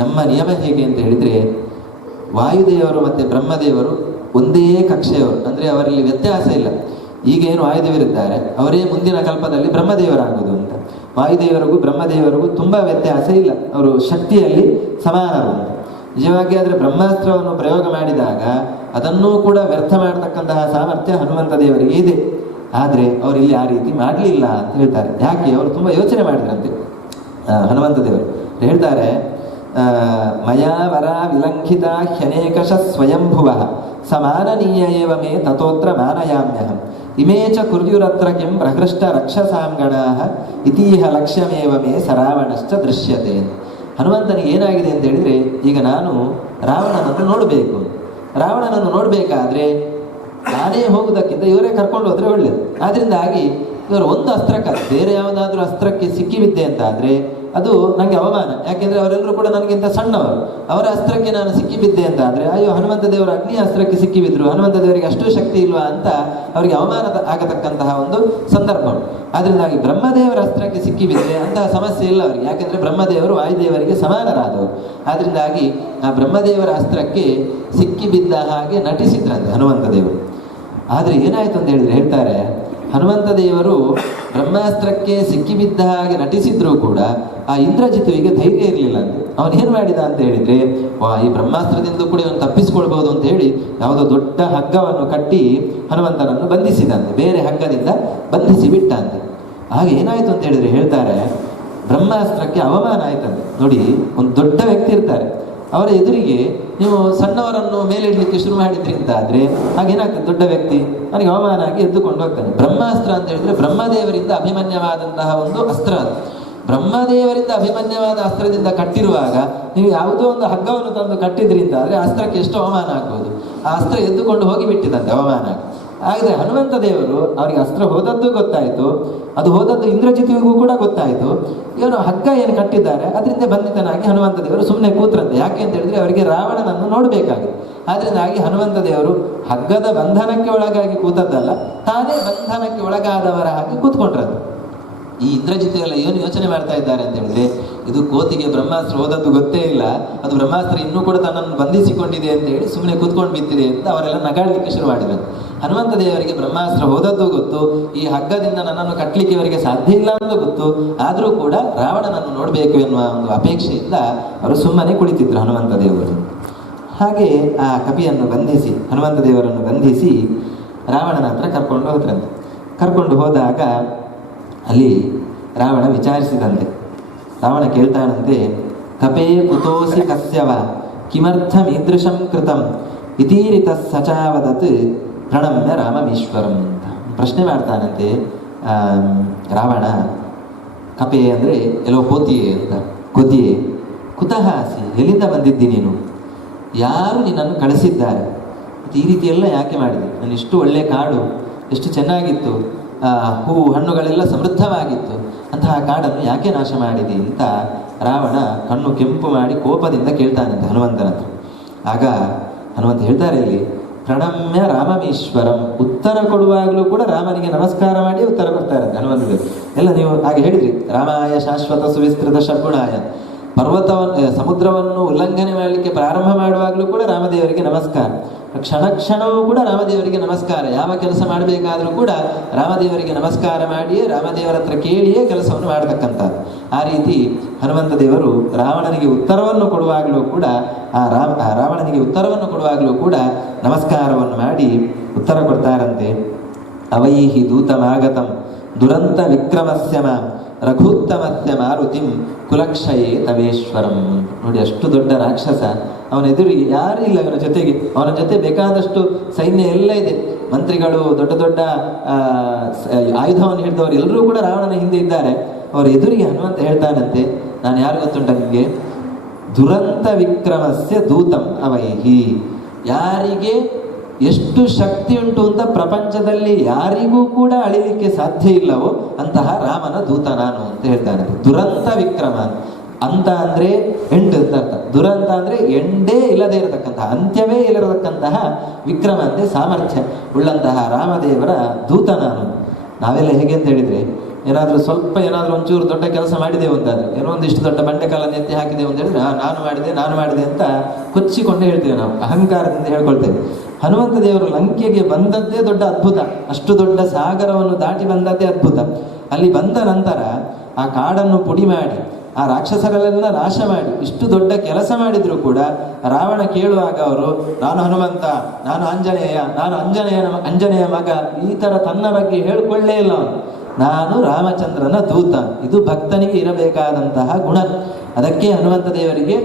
ನಮ್ಮ ನಿಯಮ ಹೇಗೆ ಅಂತ ಹೇಳಿದರೆ ವಾಯುದೇವರು ಮತ್ತು ಬ್ರಹ್ಮದೇವರು ಒಂದೇ ಕಕ್ಷೆಯವರು, ಅಂದರೆ ಅವರಲ್ಲಿ ವ್ಯತ್ಯಾಸ ಇಲ್ಲ. ಈಗೇನು ವಾಯುದೇವರಿದ್ದಾರೆ ಅವರೇ ಮುಂದಿನ ಕಲ್ಪದಲ್ಲಿ ಬ್ರಹ್ಮದೇವರಾಗುವುದು ಅಂತ. ವಾಯುದೇವರಿಗೂ ಬ್ರಹ್ಮದೇವರಿಗೂ ತುಂಬ ವ್ಯತ್ಯಾಸ ಇಲ್ಲ, ಅವರು ಶಕ್ತಿಯಲ್ಲಿ ಸಮಾನರು ಅಂತ. ನಿಜವಾಗಿ ಆದರೆ ಬ್ರಹ್ಮಾಸ್ತ್ರವನ್ನು ಪ್ರಯೋಗ ಮಾಡಿದಾಗ ಅದನ್ನೂ ಕೂಡ ವ್ಯರ್ಥ ಮಾಡತಕ್ಕಂತಹ ಸಾಮರ್ಥ್ಯ ಹನುಮಂತ ದೇವರಿಗೆ ಇದೆ. ಆದರೆ ಅವರು ಇಲ್ಲಿ ಆ ರೀತಿ ಮಾಡಲಿಲ್ಲ ಅಂತ ಹೇಳ್ತಾರೆ. ಯಾಕೆ? ಅವರು ತುಂಬ ಯೋಚನೆ ಮಾಡಿದ್ರಂತೆ ಹನುಮಂತ ದೇವರು. ಹೇಳ್ತಾರೆ, ಮಯಾ ವರ ವಿಲಂಘಿತ ಹ್ಯನೇಕಶ ಸ್ವಯಂಭುವ ಸಮಾನನೀಯ ಏವ ಮೇ ತಥೋತ್ರ ಮಾನಯಾಮ್ಯಹಂ ಇಮೇ ಚ ಕುರ್ಯುರತ್ರ ಕಿಂ ಪ್ರಹೃಷ್ಟ ರಕ್ಷಸಾಂಗಣಾಃ ಇತೀಹ ಲಕ್ಷ್ಯಮೇವ ಮೇ ಸರಾವಣಶ್ಚ ದೃಶ್ಯತೆ. ಹನುಮಂತನಿಗೆ ಏನಾಗಿದೆ ಅಂತ ಹೇಳಿದರೆ, ಈಗ ನಾನು ರಾವಣನನ್ನು ನೋಡಬೇಕು. ರಾವಣನನ್ನು ನೋಡಬೇಕಾದ್ರೆ ನಾನೇ ಹೋಗುವುದಕ್ಕಿಂತ ಇವರೇ ಕರ್ಕೊಂಡು ಹೋದರೆ ಒಳ್ಳೆಯದು. ಆದ್ದರಿಂದಾಗಿ ಇವರು ಒಂದು ಅಸ್ತ್ರಕ್ಕೆ, ಬೇರೆ ಯಾವುದಾದ್ರೂ ಅಸ್ತ್ರಕ್ಕೆ ಸಿಕ್ಕಿಬಿದ್ದೆ ಅಂತ ಆದರೆ ಅದು ನನಗೆ ಅವಮಾನ. ಯಾಕೆಂದರೆ ಅವರೆಲ್ಲರೂ ಕೂಡ ನನಗಿಂತ ಸಣ್ಣವರು. ಅವರ ಅಸ್ತ್ರಕ್ಕೆ ನಾನು ಸಿಕ್ಕಿಬಿದ್ದೆ ಅಂತ ಆದರೆ, ಅಯ್ಯೋ ಹನುಮಂತ ದೇವರು ಅಗ್ನಿ ಅಸ್ತ್ರಕ್ಕೆ ಸಿಕ್ಕಿಬಿದ್ರು, ಹನುಮಂತ ದೇವರಿಗೆ ಅಷ್ಟು ಶಕ್ತಿ ಇಲ್ವಾ ಅಂತ ಅವರಿಗೆ ಅವಮಾನ ಆಗತಕ್ಕಂತಹ ಒಂದು ಸಂದರ್ಭ. ಆದ್ದರಿಂದಾಗಿ ಬ್ರಹ್ಮದೇವರ ಅಸ್ತ್ರಕ್ಕೆ ಸಿಕ್ಕಿಬಿದ್ದರೆ ಅಂತಹ ಸಮಸ್ಯೆ ಇಲ್ಲ ಅವರಿಗೆ. ಯಾಕೆಂದರೆ ಬ್ರಹ್ಮದೇವರು ವಾಯುದೇವರಿಗೆ ಸಮಾನರಾದವರು. ಆದ್ದರಿಂದಾಗಿ ಆ ಬ್ರಹ್ಮದೇವರ ಅಸ್ತ್ರಕ್ಕೆ ಸಿಕ್ಕಿಬಿದ್ದ ಹಾಗೆ ನಟಿಸಿದ್ರಂತೆ ಹನುಮಂತ ದೇವರು. ಆದರೆ ಏನಾಯಿತು ಅಂತ ಹೇಳಿದರೆ, ಹೇಳ್ತಾರೆ, ಹನುಮಂತ ದೇವರು ಬ್ರಹ್ಮಾಸ್ತ್ರಕ್ಕೆ ಸಿಕ್ಕಿಬಿದ್ದ ಹಾಗೆ ನಟಿಸಿದ್ರೂ ಕೂಡ ಆ ಇಂದ್ರಜಿತುವಿಗೆ ಧೈರ್ಯ ಇರಲಿಲ್ಲ ಅಂತ. ಅವನೇನು ಮಾಡಿದ ಅಂತ ಹೇಳಿದರೆ, ಈ ಬ್ರಹ್ಮಾಸ್ತ್ರದಿಂದ ಕೂಡ ಇವನು ತಪ್ಪಿಸ್ಕೊಳ್ಬೋದು ಅಂತ ಹೇಳಿ ಯಾವುದೋ ದೊಡ್ಡ ಹಗ್ಗವನ್ನು ಕಟ್ಟಿ ಹನುಮಂತನನ್ನು ಬಂಧಿಸಿದಂತೆ, ಬೇರೆ ಹಗ್ಗದಿಂದ ಬಂಧಿಸಿ ಬಿಟ್ಟಂತೆ. ಆಗ ಏನಾಯಿತು ಅಂತ ಹೇಳಿದರೆ, ಹೇಳ್ತಾರೆ, ಬ್ರಹ್ಮಾಸ್ತ್ರಕ್ಕೆ ಅವಮಾನ ಆಯ್ತಂತೆ. ನೋಡಿ, ಒಂದು ದೊಡ್ಡ ವ್ಯಕ್ತಿ ಇರ್ತಾರೆ, ಅವರ ಎದುರಿಗೆ ನೀವು ಸಣ್ಣವರನ್ನು ಮೇಲೆ ಇಡಲಿಕ್ಕೆ ಶುರು ಮಾಡಿದ್ರಿ ಅಂತ ಆದರೆ ಹಾಗೇನಾಗ್ತದೆ, ದೊಡ್ಡ ವ್ಯಕ್ತಿ ಅವನಿಗೆ ಅವಮಾನ ಆಗಿ ಎದ್ದುಕೊಂಡು ಹೋಗ್ತಾನೆ. ಬ್ರಹ್ಮಾಸ್ತ್ರ ಅಂತ ಹೇಳಿದ್ರೆ ಬ್ರಹ್ಮದೇವರಿಂದ ಅಭಿಮನ್ಯವಾದಂತಹ ಒಂದು ಅಸ್ತ್ರ. ಅದು ಬ್ರಹ್ಮದೇವರಿಂದ ಅಭಿಮನ್ಯವಾದ ಅಸ್ತ್ರದಿಂದ ಕಟ್ಟಿರುವಾಗ ನೀವು ಯಾವುದೋ ಒಂದು ಹಗ್ಗವನ್ನು ತಂದು ಕಟ್ಟಿದ್ರಿ ಅಂತ ಆದರೆ ಅಸ್ತ್ರಕ್ಕೆ ಎಷ್ಟು ಅವಮಾನ ಆಗ್ಬೋದು. ಆ ಅಸ್ತ್ರ ಎದ್ದುಕೊಂಡು ಹೋಗಿಬಿಟ್ಟಿದಂತೆ ಅವಮಾನ. ಆದರೆ ಹನುಮಂತ ದೇವರು ಅವರಿಗೆ ಅಸ್ತ್ರ ಹೋದದ್ದು ಗೊತ್ತಾಯಿತು, ಅದು ಹೋದದ್ದು ಇಂದ್ರಜಿತಿಗೂ ಕೂಡ ಗೊತ್ತಾಯಿತು. ಇವನು ಹಗ್ಗ ಏನು ಕಟ್ಟಿದ್ದಾರೆ ಅದರಿಂದ ಬಂಧಿತನಾಗಿ ಹನುಮಂತ ದೇವರು ಸುಮ್ಮನೆ ಕೂತ್ರಂತೆ. ಯಾಕೆ ಅಂತ ಹೇಳಿದ್ರೆ ಅವರಿಗೆ ರಾವಣನನ್ನು ನೋಡಬೇಕಾಗಿದೆ. ಆದ್ದರಿಂದಾಗಿ ಹನುಮಂತ ದೇವರು ಹಗ್ಗದ ಬಂಧನಕ್ಕೆ ಒಳಗಾಗಿ ಕೂತದ್ದಲ್ಲ, ತಾನೇ ಬಂಧನಕ್ಕೆ ಒಳಗಾದವರ ಹಾಗೆ ಕೂತ್ಕೊಂಡ್ರದ್ದು. ಈ ಇಂದ್ರಜಿತು ಎಲ್ಲ ಏನು ಯೋಚನೆ ಮಾಡ್ತಾ ಇದ್ದಾರೆ ಅಂತ ಹೇಳಿದ್ರೆ, ಇದು ಕೋತಿಗೆ ಬ್ರಹ್ಮಾಸ್ತ್ರ ಹೋದದ್ದು ಗೊತ್ತೇ ಇಲ್ಲ, ಅದು ಬ್ರಹ್ಮಾಸ್ತ್ರ ಇನ್ನೂ ಕೂಡ ತನ್ನನ್ನು ಬಂಧಿಸಿಕೊಂಡಿದೆ ಅಂತ ಹೇಳಿ ಸುಮ್ಮನೆ ಕೂತ್ಕೊಂಡು ಬಿತ್ತಿದೆ ಅಂತ ಅವರೆಲ್ಲ ನಗಾಡಲಿಕ್ಕೆ ಶುರು ಮಾಡಿದರು. ಹನುಮಂತ ದೇವರಿಗೆ ಬ್ರಹ್ಮಾಸ್ತ್ರ ಹೋದದ್ದು ಗೊತ್ತು, ಈ ಹಗ್ಗದಿಂದ ನನ್ನನ್ನು ಕಟ್ಟಲಿಕ್ಕೆ ಅವರಿಗೆ ಸಾಧ್ಯ ಇಲ್ಲ ಅಂತ ಗೊತ್ತು. ಆದರೂ ಕೂಡ ರಾವಣನನ್ನು ನೋಡಬೇಕು ಎನ್ನುವ ಒಂದು ಅಪೇಕ್ಷೆಯಿಂದ ಅವರು ಸುಮ್ಮನೆ ಕುಳಿತಿದ್ರು ಹನುಮಂತ ದೇವರು. ಹಾಗೆ ಆ ಕಪಿಯನ್ನು ಬಂಧಿಸಿ, ಹನುಮಂತ ದೇವರನ್ನು ಬಂಧಿಸಿ ರಾವಣನ ಹತ್ರ ಕರ್ಕೊಂಡು ಹೋದ್ರಂತೆ. ಕರ್ಕೊಂಡು ಹೋದಾಗ ಅಲ್ಲಿ ರಾವಣ ವಿಚಾರಿಸಿದಂತೆ. ರಾವಣ ಕೇಳ್ತಾನಂತೆ, ಕಪೇ ಕುತೋಸಿ ಕಸ್ಯವ ಕಿಮರ್ಥಮೀದೃಶಂ ಕೃತಂ ಇತೀರಿತ ಸಚಾವದತ್ ಪ್ರಣಮ್ಯ ರಾಮಮೀಶ್ವರಂ ಅಂತ ಪ್ರಶ್ನೆ ಮಾಡ್ತಾನಂತೆ ರಾವಣ. ಕಪೆ ಅಂದರೆ ಎಲ್ಲೋ ಕೋತಿಯೇ ಅಂತ. ಕೋತಿಯೇ, ಕುತಃ ಆಸಿ, ಎಲ್ಲಿಂದ ಬಂದಿದ್ದಿ ನೀನು? ಯಾರು ನಿನ್ನನ್ನು ಕಳಿಸಿದ್ದಾರೆ? ಮತ್ತು ಈ ರೀತಿ ಎಲ್ಲ ಯಾಕೆ ಮಾಡಿದೆ? ನಾನು ಇಷ್ಟು ಒಳ್ಳೆಯ ಕಾಡು, ಎಷ್ಟು ಚೆನ್ನಾಗಿತ್ತು, ಹೂ ಹಣ್ಣುಗಳೆಲ್ಲ ಸಮೃದ್ಧವಾಗಿತ್ತು, ಅಂತಹ ಕಾಡನ್ನು ಯಾಕೆ ನಾಶ ಮಾಡಿದೆ ಅಂತ ರಾವಣ ಕಣ್ಣು ಕೆಂಪು ಮಾಡಿ ಕೋಪದಿಂದ ಕೇಳ್ತಾನಂತೆ ಹನುಮಂತನ ಹತ್ರ. ಆಗ ಹನುಮಂತ ಹೇಳ್ತಾರೆ ಇಲ್ಲಿ, ಪ್ರಣಮ್ಯ ರಾಮಮೀಶ್ವರಂ, ಉತ್ತರ ಕೊಡುವಾಗಲೂ ಕೂಡ ರಾಮನಿಗೆ ನಮಸ್ಕಾರ ಮಾಡಿ ಉತ್ತರ ಕೊಡ್ತಾರಂತೆ ಹನುಮಂತರು. ಎಲ್ಲ ನೀವು ಹಾಗೆ ಹೇಳಿದ್ರಿ, ರಾಮಾಯ ಶಾಶ್ವತ ಸುವಿಸ್ತೃತ ಷಡ್ಗುಣಾಯ. ಸಮುದ್ರವನ್ನು ಉಲ್ಲಂಘನೆ ಮಾಡಲಿಕ್ಕೆ ಪ್ರಾರಂಭ ಮಾಡುವಾಗಲೂ ಕೂಡ ರಾಮದೇವರಿಗೆ ನಮಸ್ಕಾರ, ಕ್ಷಣ ಕ್ಷಣವೂ ಕೂಡ ರಾಮದೇವರಿಗೆ ನಮಸ್ಕಾರ. ಯಾವ ಕೆಲಸ ಮಾಡಬೇಕಾದರೂ ಕೂಡ ರಾಮದೇವರಿಗೆ ನಮಸ್ಕಾರ ಮಾಡಿಯೇ, ರಾಮದೇವರ ಹತ್ರ ಕೇಳಿಯೇ ಕೆಲಸವನ್ನು ಮಾಡತಕ್ಕಂಥದ್ದು. ಆ ರೀತಿ ಹನುಮಂತ ದೇವರು ರಾವಣನಿಗೆ ಉತ್ತರವನ್ನು ಕೊಡುವಾಗಲೂ ಕೂಡ ರಾವಣನಿಗೆ ಉತ್ತರವನ್ನು ಕೊಡುವಾಗಲೂ ಕೂಡ ನಮಸ್ಕಾರವನ್ನು ಮಾಡಿ ಉತ್ತರ ಕೊಡ್ತಾರಂತೆ. ಅವೈಹಿ ದೂತಮಾಗತಂ ದುರಂತ ವಿಕ್ರಮಸ್ಯ ಮಾಂ ರಘುತ್ತಮಸ್ಯ ಮಾರುತಿಂ ಕುಲಕ್ಷಯೇ ತವೇಶ್ವರಂ. ನೋಡಿ, ಅಷ್ಟು ದೊಡ್ಡ ರಾಕ್ಷಸ, ಅವನ ಎದುರಿಗೆ ಯಾರೂ ಇಲ್ಲ ಇವನ ಜೊತೆಗೆ. ಅವನ ಜೊತೆ ಬೇಕಾದಷ್ಟು ಸೈನ್ಯ ಎಲ್ಲ ಇದೆ, ಮಂತ್ರಿಗಳು, ದೊಡ್ಡ ದೊಡ್ಡ ಆಯುಧವನ್ನು ಹಿಡಿದವರು ಎಲ್ಲರೂ ಕೂಡ ರಾವಣನ ಹಿಂದೆ ಇದ್ದಾರೆ. ಅವರ ಎದುರಿಗೆ ಹನುಮಂತ ಹೇಳ್ತಾನಂತೆ, ನಾನು ಯಾರು ಗೊತ್ತುಂಟ ನಿಮಗೆ? ದುರಂತ ವಿಕ್ರಮಸ್ಯ ದೂತಂ ಅವೈಹಿ. ಯಾರಿಗೆ ಎಷ್ಟು ಶಕ್ತಿ ಉಂಟು ಅಂತ ಪ್ರಪಂಚದಲ್ಲಿ ಯಾರಿಗೂ ಕೂಡ ಅಳಿಲಿಕ್ಕೆ ಸಾಧ್ಯ ಇಲ್ಲವೋ ಅಂತಹ ರಾಮನ ದೂತ ನಾನು ಅಂತ ಹೇಳ್ತಾನೆ. ದುರಂತ ವಿಕ್ರಮ ಅಂತ ಅಂದರೆ ಎಂಡ್ ಅಂತ ಅರ್ಥ. ದುರಂತ ಅಂದರೆ ಎಂಡೇ ಇಲ್ಲದೆ ಇರತಕ್ಕಂತಹ, ಅಂತ್ಯವೇ ಇಲ್ಲರತಕ್ಕಂತಹ, ವಿಕ್ರಮ ಅಂದರೆ ಸಾಮರ್ಥ್ಯ ಉಳ್ಳಂತಹ ರಾಮದೇವರ ದೂತ ನಾನು. ನಾವೆಲ್ಲ ಹೇಗೆ ಅಂತ ಹೇಳಿದರೆ, ಏನಾದರೂ ಒಂಚೂರು ದೊಡ್ಡ ಕೆಲಸ ಮಾಡಿದೆವು ಅಂತಾದರೆ, ಏನೋ ಒಂದಿಷ್ಟು ದೊಡ್ಡ ಬಂಡೆಕಾಲನ್ನು ಎತ್ತಿ ಹಾಕಿದೆವು ಅಂತ ಹೇಳಿದ್ರೆ ನಾನು ಮಾಡಿದೆ ಅಂತ ಕೊಚ್ಚಿಕೊಂಡು ಹೇಳ್ತೇವೆ, ನಾವು ಅಹಂಕಾರದಿಂದ ಹೇಳ್ಕೊಳ್ತೇವೆ. ಹನುಮಂತ ದೇವರು ಲಂಕೆಗೆ ಬಂದದ್ದೇ ದೊಡ್ಡ ಅದ್ಭುತ. ಅಷ್ಟು ದೊಡ್ಡ ಸಾಗರವನ್ನು ದಾಟಿ ಬಂದದ್ದೇ ಅದ್ಭುತ. ಅಲ್ಲಿ ಬಂದ ನಂತರ ಆ ಕಾಡನ್ನು ಪುಡಿ ಮಾಡಿ ಆ ರಾಕ್ಷಸರೆಲ್ಲ ನಾಶ ಮಾಡಿ ಇಷ್ಟು ದೊಡ್ಡ ಕೆಲಸ ಮಾಡಿದ್ರು ಕೂಡ ರಾವಣ ಕೇಳುವಾಗ ಅವರು ನಾನು ಹನುಮಂತ, ನಾನು ಅಂಜನೆಯ ಮಗ, ಈ ತರ ತನ್ನ ಬಗ್ಗೆ ಹೇಳ್ಕೊಳ್ಳೇ ಇಲ್ಲ ಅವನು. ನಾನು ರಾಮಚಂದ್ರನ ದೂತ. ಇದು ಭಕ್ತನಿಗೆ ಇರಬೇಕಾದಂತಹ ಗುಣ. ಅದಕ್ಕೆ ಹನುಮಂತ ದೇವರಿಗೆ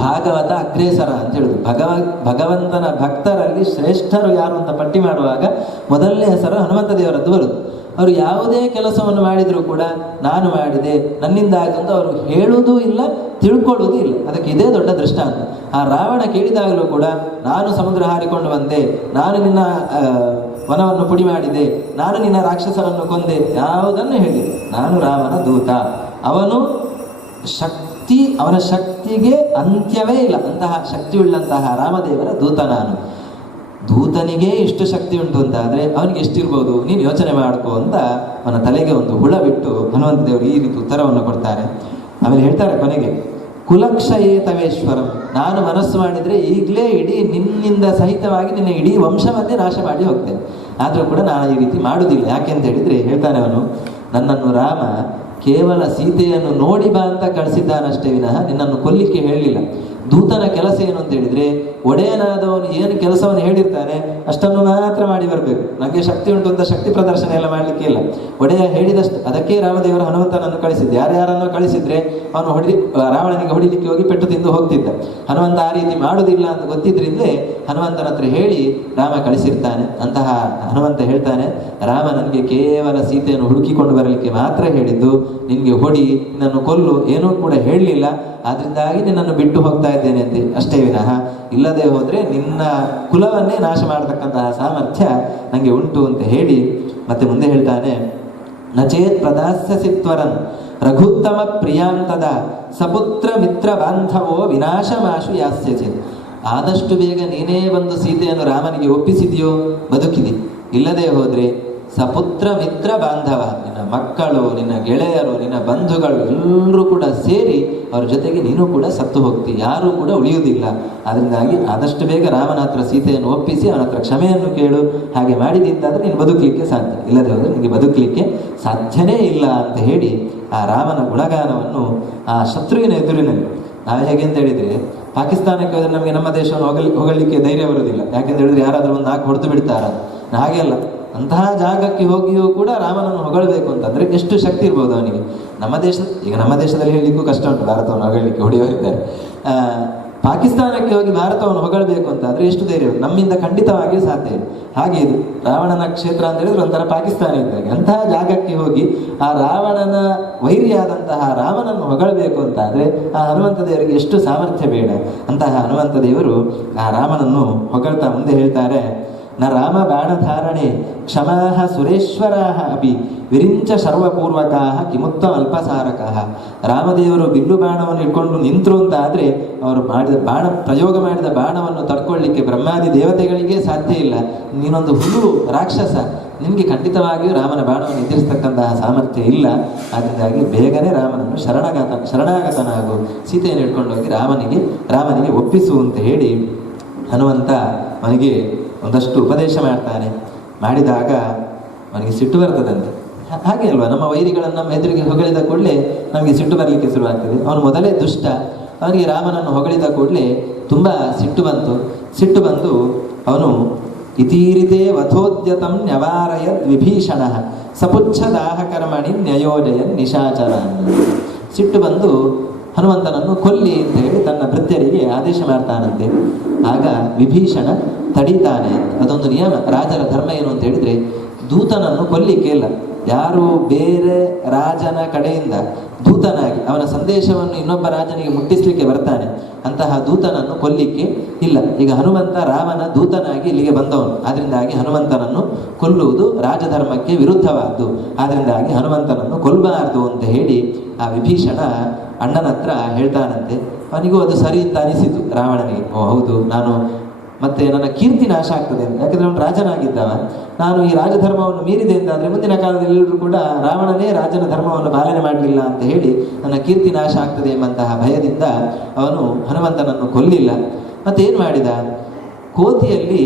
ಭಾಗವತ ಅಗ್ರೇಸರ ಅಂತ ಹೇಳುದು. ಭಗವಂತನ ಭಕ್ತರಲ್ಲಿ ಶ್ರೇಷ್ಠರು ಯಾರು ಅಂತ ಪಟ್ಟಿ ಮಾಡುವಾಗ ಮೊದಲನೇ ಹೆಸರು ಹನುಮಂತ ದೇವರದ್ದು ಬರುದು. ಅವರು ಯಾವುದೇ ಕೆಲಸವನ್ನು ಮಾಡಿದರೂ ಕೂಡ ನಾನು ಮಾಡಿದೆ, ನನ್ನಿಂದ ಆಯ್ತು ಅಂತ ಅವರು ಹೇಳುವುದೂ ಇಲ್ಲ, ತಿಳ್ಕೊಳ್ಳುವುದೂ ಇಲ್ಲ. ಅದಕ್ಕೆ ಇದೇ ದೊಡ್ಡ ದೃಷ್ಟಾಂತ. ಆ ರಾವಣ ಕೇಳಿದಾಗಲೂ ಕೂಡ ನಾನು ಸಮುದ್ರ ಹಾರಿಕೊಂಡು ಬಂದೆ, ನಾನು ನಿನ್ನ ವನವನ್ನು ಪುಡಿ ಮಾಡಿದೆ, ನಾನು ನಿನ್ನ ರಾಕ್ಷಸರನ್ನು ಕೊಂದೆ, ಯಾವುದನ್ನು ಹೇಳಿ ನಾನು ರಾಮನ ದೂತ. ಅವನ ಶಕ್ತಿಗೆ ಅಂತ್ಯವೇ ಇಲ್ಲ. ಅಂತಹ ಶಕ್ತಿಯುಳ್ಳಂತಹ ರಾಮದೇವರ ದೂತ ನಾನು. ದೂತನಿಗೆ ಇಷ್ಟು ಶಕ್ತಿ ಉಂಟು ಅಂತ ಆದರೆ ಅವನಿಗೆ ಎಷ್ಟಿರ್ಬೋದು ನೀನು ಯೋಚನೆ ಮಾಡ್ಕೋ ಅಂತ ಅವನ ತಲೆಗೆ ಒಂದು ಹುಳ ಬಿಟ್ಟು ಹನುಮಂತ ದೇವರು ಈ ರೀತಿ ಉತ್ತರವನ್ನು ಕೊಡ್ತಾರೆ. ಆಮೇಲೆ ಹೇಳ್ತಾರೆ ಕೊನೆಗೆ, ಕುಲಕ್ಷಯೇತವೇಶ್ವರಂ, ನಾನು ಮನಸ್ಸು ಮಾಡಿದರೆ ಈಗಲೇ ಇಡೀ ನಿನ್ನಿಂದ ಸಹಿತವಾಗಿ ನಿನ್ನ ಇಡೀ ವಂಶವನ್ನೇ ನಾಶ ಮಾಡಿ ಹೋಗ್ತೇನೆ. ಆದರೂ ಕೂಡ ನಾನು ಈ ರೀತಿ ಮಾಡುವುದಿಲ್ಲ. ಯಾಕೆಂತ ಹೇಳಿದರೆ ಹೇಳ್ತಾನೆ ಅವನು, ನನ್ನನ್ನು ರಾಮ ಕೇವಲ ಸೀತೆಯನ್ನು ನೋಡಿ ಬಾ ಅಂತ ಕಳಿಸಿದ್ದಾನಷ್ಟೇ ವಿನಃ ನಿನ್ನನ್ನು ಕೊಲ್ಲಿಕ್ಕೆ ಹೇಳಲಿಲ್ಲ. ದೂತನ ಕೆಲಸ ಏನು ಅಂತ ಹೇಳಿದ್ರೆ, ಒಡೆಯನಾದವನು ಏನು ಕೆಲಸವನ್ನು ಹೇಳಿರ್ತಾನೆ ಅಷ್ಟನ್ನು ಮಾತ್ರ ಮಾಡಿ ಬರಬೇಕು. ನನಗೆ ಶಕ್ತಿ ಉಂಟು ಅಂತ ಶಕ್ತಿ ಪ್ರದರ್ಶನ ಎಲ್ಲ ಮಾಡಲಿಕ್ಕೆ ಇಲ್ಲ. ಒಡೆಯ ಹೇಳಿದಷ್ಟು. ಅದಕ್ಕೆ ರಾಮದೇವರು ಹನುಮಂತನನ್ನು ಕಳಿಸಿದ್ದೆ. ಯಾರ್ಯಾರನ್ನು ಕಳಿಸಿದ್ರೆ ಅವನು ರಾವಣನಿಗೆ ಹೊಡಿಲಿಕ್ಕೆ ಹೋಗಿ ಪೆಟ್ಟು ತಿಂದು ಹೋಗ್ತಿದ್ದ. ಹನುಮಂತ ಆ ರೀತಿ ಮಾಡುವುದಿಲ್ಲ ಅಂತ ಗೊತ್ತಿದ್ರಿಂದಲೇ ಹನುಮಂತನ ಹತ್ರ ಹೇಳಿ ರಾಮ ಕಳಿಸಿರ್ತಾನೆ. ಅಂತಹ ಹನುಮಂತ ಹೇಳ್ತಾನೆ, ರಾಮ ನನಗೆ ಕೇವಲ ಸೀತೆಯನ್ನು ಹುಡುಕಿಕೊಂಡು ಬರಲಿಕ್ಕೆ ಮಾತ್ರ ಹೇಳಿದ್ದು, ನಿನಗೆ ಹೊಡಿ, ನಿನ್ನನ್ನು ಕೊಲ್ಲು ಏನೂ ಕೂಡ ಹೇಳಲಿಲ್ಲ. ಆದ್ರಿಂದಾಗಿ ನಿನ್ನನ್ನು ಬಿಟ್ಟು ಹೋಗ್ತಾ ಇದ್ದೇನೆ ಅಂತ ಅಷ್ಟೇ ವಿನಃ ಇಲ್ಲದೆ ಹೋದರೆ ನಿನ್ನ ಕುಲವನ್ನೇ ನಾಶ ಮಾಡತಕ್ಕಂತಹ ಸಾಮರ್ಥ್ಯ ನನಗೆ ಉಂಟು ಅಂತ ಹೇಳಿ ಮತ್ತೆ ಮುಂದೆ ಹೇಳ್ತಾನೆ, ನಚೇತ್ ಪ್ರದಾಸ್ಯಸಿ ತ್ವರನ್ ರಘುತ್ತಮ ಪ್ರಿಯಾಂತದ ಸಪುತ್ರ ಮಿತ್ರ ಬಾಂಧವೋ ವಿನಾಶಮಾಶು ಯಾಸ್ಯಚೇತ್. ಆದಷ್ಟು ಬೇಗ ನೀನೇ ಬಂದು ಸೀತೆಯನ್ನು ರಾಮನಿಗೆ ಒಪ್ಪಿಸಿದೆಯೋ ಬದುಕಿದಿ. ಇಲ್ಲದೆ ಹೋದರೆ ಸಪುತ್ರ ಮಿತ್ರ ಬಾಂಧವ, ನಿನ್ನ ಮಕ್ಕಳು, ನಿನ್ನ ಗೆಳೆಯರು, ನಿನ್ನ ಬಂಧುಗಳು ಎಲ್ಲರೂ ಕೂಡ ಸೇರಿ ಅವ್ರ ಜೊತೆಗೆ ನೀನು ಕೂಡ ಸತ್ತು ಹೋಗ್ತಿ, ಯಾರೂ ಕೂಡ ಉಳಿಯುವುದಿಲ್ಲ. ಅದರಿಂದಾಗಿ ಆದಷ್ಟು ಬೇಗ ರಾಮನ ಹತ್ರ ಸೀತೆಯನ್ನು ಒಪ್ಪಿಸಿ ಅವನ ಹತ್ರ ಕ್ಷಮೆಯನ್ನು ಕೇಳು. ಹಾಗೆ ಮಾಡಿದ್ದಂದ್ರೆ ನೀನು ಬದುಕಲಿಕ್ಕೆ ಸಾಧ್ಯ, ಇಲ್ಲದೆ ಹೋದರೆ ನಿನಗೆ ಬದುಕಲಿಕ್ಕೆ ಸಾಧ್ಯನೇ ಇಲ್ಲ ಅಂತ ಹೇಳಿ ಆ ರಾಮನ ಗುಣಗಾನವನ್ನು ಆ ಶತ್ರುವಿನ ಎದುರಿನಲ್ಲಿ ನಾವು ಹೇಗೆ ಅಂತ ಹೇಳಿದರೆ, ಪಾಕಿಸ್ತಾನಕ್ಕೆ ಹೋದರೆ ನಮಗೆ ನಮ್ಮ ದೇಶವನ್ನು ಹೊಗಳಲಿಕ್ಕೆ ಧೈರ್ಯ ಬರುವುದಿಲ್ಲ. ಯಾಕೆಂತ ಹೇಳಿದ್ರೆ ಯಾರಾದರೂ ಒಂದು ನಾಲ್ಕು ಹೊಡೆದು ಬಿಡ್ತಾರ. ಹಾಗೆ ಅಲ್ಲ, ಅಂತಹ ಜಾಗಕ್ಕೆ ಹೋಗಿಯೂ ಕೂಡ ರಾಮನನ್ನು ಹೊಗಳಬೇಕು ಅಂತಂದರೆ ಎಷ್ಟು ಶಕ್ತಿ ಇರ್ಬೋದು ಅವನಿಗೆ. ನಮ್ಮ ದೇಶದಲ್ಲಿ ಹೇಳಲಿಕ್ಕೂ ಕಷ್ಟ ಉಂಟು, ಭಾರತವನ್ನು ಹೊಗಳಲಿಕ್ಕೆ ಹೊಡೆಯೋರಿದ್ದಾರೆ. ಪಾಕಿಸ್ತಾನಕ್ಕೆ ಹೋಗಿ ಭಾರತವನ್ನು ಹೊಗಳಬೇಕು ಅಂತ ಆದರೆ ಎಷ್ಟು ಧೈರ್ಯ ನಮ್ಮಿಂದ ಖಂಡಿತವಾಗಿಯೂ ಸಾಧ್ಯ ಇದೆ. ಹಾಗೆ ಇದು ರಾವಣನ ಕ್ಷೇತ್ರ ಅಂತ ಹೇಳಿದ್ರೆ ಒಂಥರ ಪಾಕಿಸ್ತಾನ ಇದ್ದಾಗ ಅಂತಹ ಜಾಗಕ್ಕೆ ಹೋಗಿ ಆ ರಾವಣನ ವೈರಿಯಾದಂತಹ ರಾಮನನ್ನು ಹೊಗಳಬೇಕು ಅಂತ ಆದರೆ ಆ ಹನುಮಂತ ದೇವರಿಗೆ ಎಷ್ಟು ಸಾಮರ್ಥ್ಯ ಬೇಡ. ಅಂತಹ ಹನುಮಂತ ದೇವರು ಆ ರಾಮನನ್ನು ಹೊಗಳ್ತಾ ಮುಂದೆ ಹೇಳ್ತಾರೆ, ನ ರಾಮ ಬಾಣಧಾರಣೆ ಕ್ಷಮಾಹ ಸುರೇಶ್ವರಾಹ ಅಪಿ ವಿರಿಂಚ ಸರ್ವಪೂರ್ವಕಾಹ ಕಿಮುತ್ತಮ ಅಲ್ಪಸಾರಕಾಹ. ರಾಮದೇವರು ಬಿಲ್ಲು ಬಾಣವನ್ನು ಇಟ್ಕೊಂಡು ನಿಂತರು ಅಂತ ಆದರೆ ಅವರು ಪ್ರಯೋಗ ಮಾಡಿದ ಬಾಣವನ್ನು ತಡ್ಕೊಳ್ಳಿಕ್ಕೆ ಬ್ರಹ್ಮಾದಿ ದೇವತೆಗಳಿಗೆ ಸಾಧ್ಯ ಇಲ್ಲ. ನೀನೊಂದು ಹುಲು ರಾಕ್ಷಸ, ನಿಮಗೆ ಖಂಡಿತವಾಗಿಯೂ ರಾಮನ ಬಾಣವನ್ನು ಎದುರಿಸ್ತಕ್ಕಂತಹ ಸಾಮರ್ಥ್ಯ ಇಲ್ಲ. ಅದರಿಂದಾಗಿ ಬೇಗನೆ ರಾಮನನ್ನು ಶರಣಾಗತನಾಗು, ಸೀತೆಯನ್ನು ಹಿಡ್ಕೊಂಡು ಹೋಗಿ ರಾಮನಿಗೆ ಒಪ್ಪಿಸು ಅಂತ ಹೇಳಿ ಹನುಮಂತ ಅವನಿಗೆ ಒಂದಷ್ಟು ಉಪದೇಶ ಮಾಡ್ತಾನೆ. ಮಾಡಿದಾಗ ಅವನಿಗೆ ಸಿಟ್ಟು ಬರ್ತದಂತೆ. ಹಾಗೆ ಅಲ್ವಾ, ನಮ್ಮ ವೈರಿಗಳನ್ನು ನಮ್ಮ ಎದುರಿಗೆ ಹೊಗಳಿದ ಕೂಡಲೇ ನಮಗೆ ಸಿಟ್ಟು ಬರಲಿಕ್ಕೆ ಶುರುವಾಗ್ತದೆ. ಅವನು ಮೊದಲೇ ದುಷ್ಟ, ಅವನಿಗೆ ರಾಮನನ್ನು ಹೊಗಳಿದ ಕೂಡಲೇ ತುಂಬ ಸಿಟ್ಟು ಬಂದು ಅವನು ಇತೀರಿತೆ ವಧೋದ್ಯತಂ ನ್ಯವಾರಯದ್ ವಿಭೀಷಣ ಸಪುಚ್ಛ ದಾಹಕರ್ಮಣಿ ನ್ಯಯೋಜಯನ್ ನಿಶಾಚರ. ಸಿಟ್ಟು ಬಂದು ಹನುಮಂತನನ್ನು ಕೊಲ್ಲಿ ಅಂತ ಹೇಳಿ ತನ್ನ ಭೃತ್ಯರಿಗೆ ಆದೇಶ ಮಾಡ್ತಾನಂತೆ. ಆಗ ವಿಭೀಷಣ ತಡೀತಾನೆ. ಅದೊಂದು ನಿಯಮ, ರಾಜರ ಧರ್ಮ ಏನು ಅಂತ ಹೇಳಿದರೆ ದೂತನನ್ನು ಕೊಲ್ಲಿಕ್ಕೆ ಇಲ್ಲ. ಯಾರು ಬೇರೆ ರಾಜನ ಕಡೆಯಿಂದ ದೂತನಾಗಿ ಅವನ ಸಂದೇಶವನ್ನು ಇನ್ನೊಬ್ಬ ರಾಜನಿಗೆ ಮುಟ್ಟಿಸ್ಲಿಕ್ಕೆ ಬರ್ತಾನೆ, ಅಂತಹ ದೂತನನ್ನು ಕೊಲ್ಲಿಕ್ಕೆ ಇಲ್ಲ. ಈಗ ಹನುಮಂತ ರಾಮನ ದೂತನಾಗಿ ಇಲ್ಲಿಗೆ ಬಂದವನು, ಆದ್ರಿಂದಾಗಿ ಹನುಮಂತನನ್ನು ಕೊಲ್ಲುವುದು ರಾಜಧರ್ಮಕ್ಕೆ ವಿರುದ್ಧವಾದ್ದು. ಆದ್ರಿಂದಾಗಿ ಹನುಮಂತನನ್ನು ಕೊಲ್ಲಬಾರದು ಅಂತ ಹೇಳಿ ಆ ವಿಭೀಷಣ ಅಣ್ಣನ ಹತ್ರ ಹೇಳ್ತಾನಂತೆ. ಅವನಿಗೂ ಅದು ಸರಿ ಅಂತ ಅನಿಸಿತು ರಾವಣನಿಗೆ. ಹೌದು, ಮತ್ತೆ ನನ್ನ ಕೀರ್ತಿ ನಾಶ ಆಗ್ತದೆ ಅಂತ. ಯಾಕಂದ್ರೆ ಅವನು ರಾಜನಾಗಿದ್ದವ, ನಾನು ಈ ರಾಜಧರ್ಮವನ್ನು ಮೀರಿದೆ ಅಂತ ಮುಂದಿನ ಕಾಲದಲ್ಲಿ ಎಲ್ಲರೂ ಕೂಡ ರಾವಣನೇ ರಾಜನ ಧರ್ಮವನ್ನು ಪಾಲನೆ ಮಾಡಲಿಲ್ಲ ಅಂತ ಹೇಳಿ ನನ್ನ ಕೀರ್ತಿ ನಾಶ ಆಗ್ತದೆ ಎಂಬಂತಹ ಭಯದಿಂದ ಅವನು ಹನುಮಂತನನ್ನು ಕೊಲ್ಲಿಲ್ಲ. ಮತ್ತೇನು ಮಾಡಿದ, ಕೋತಿಯಲ್ಲಿ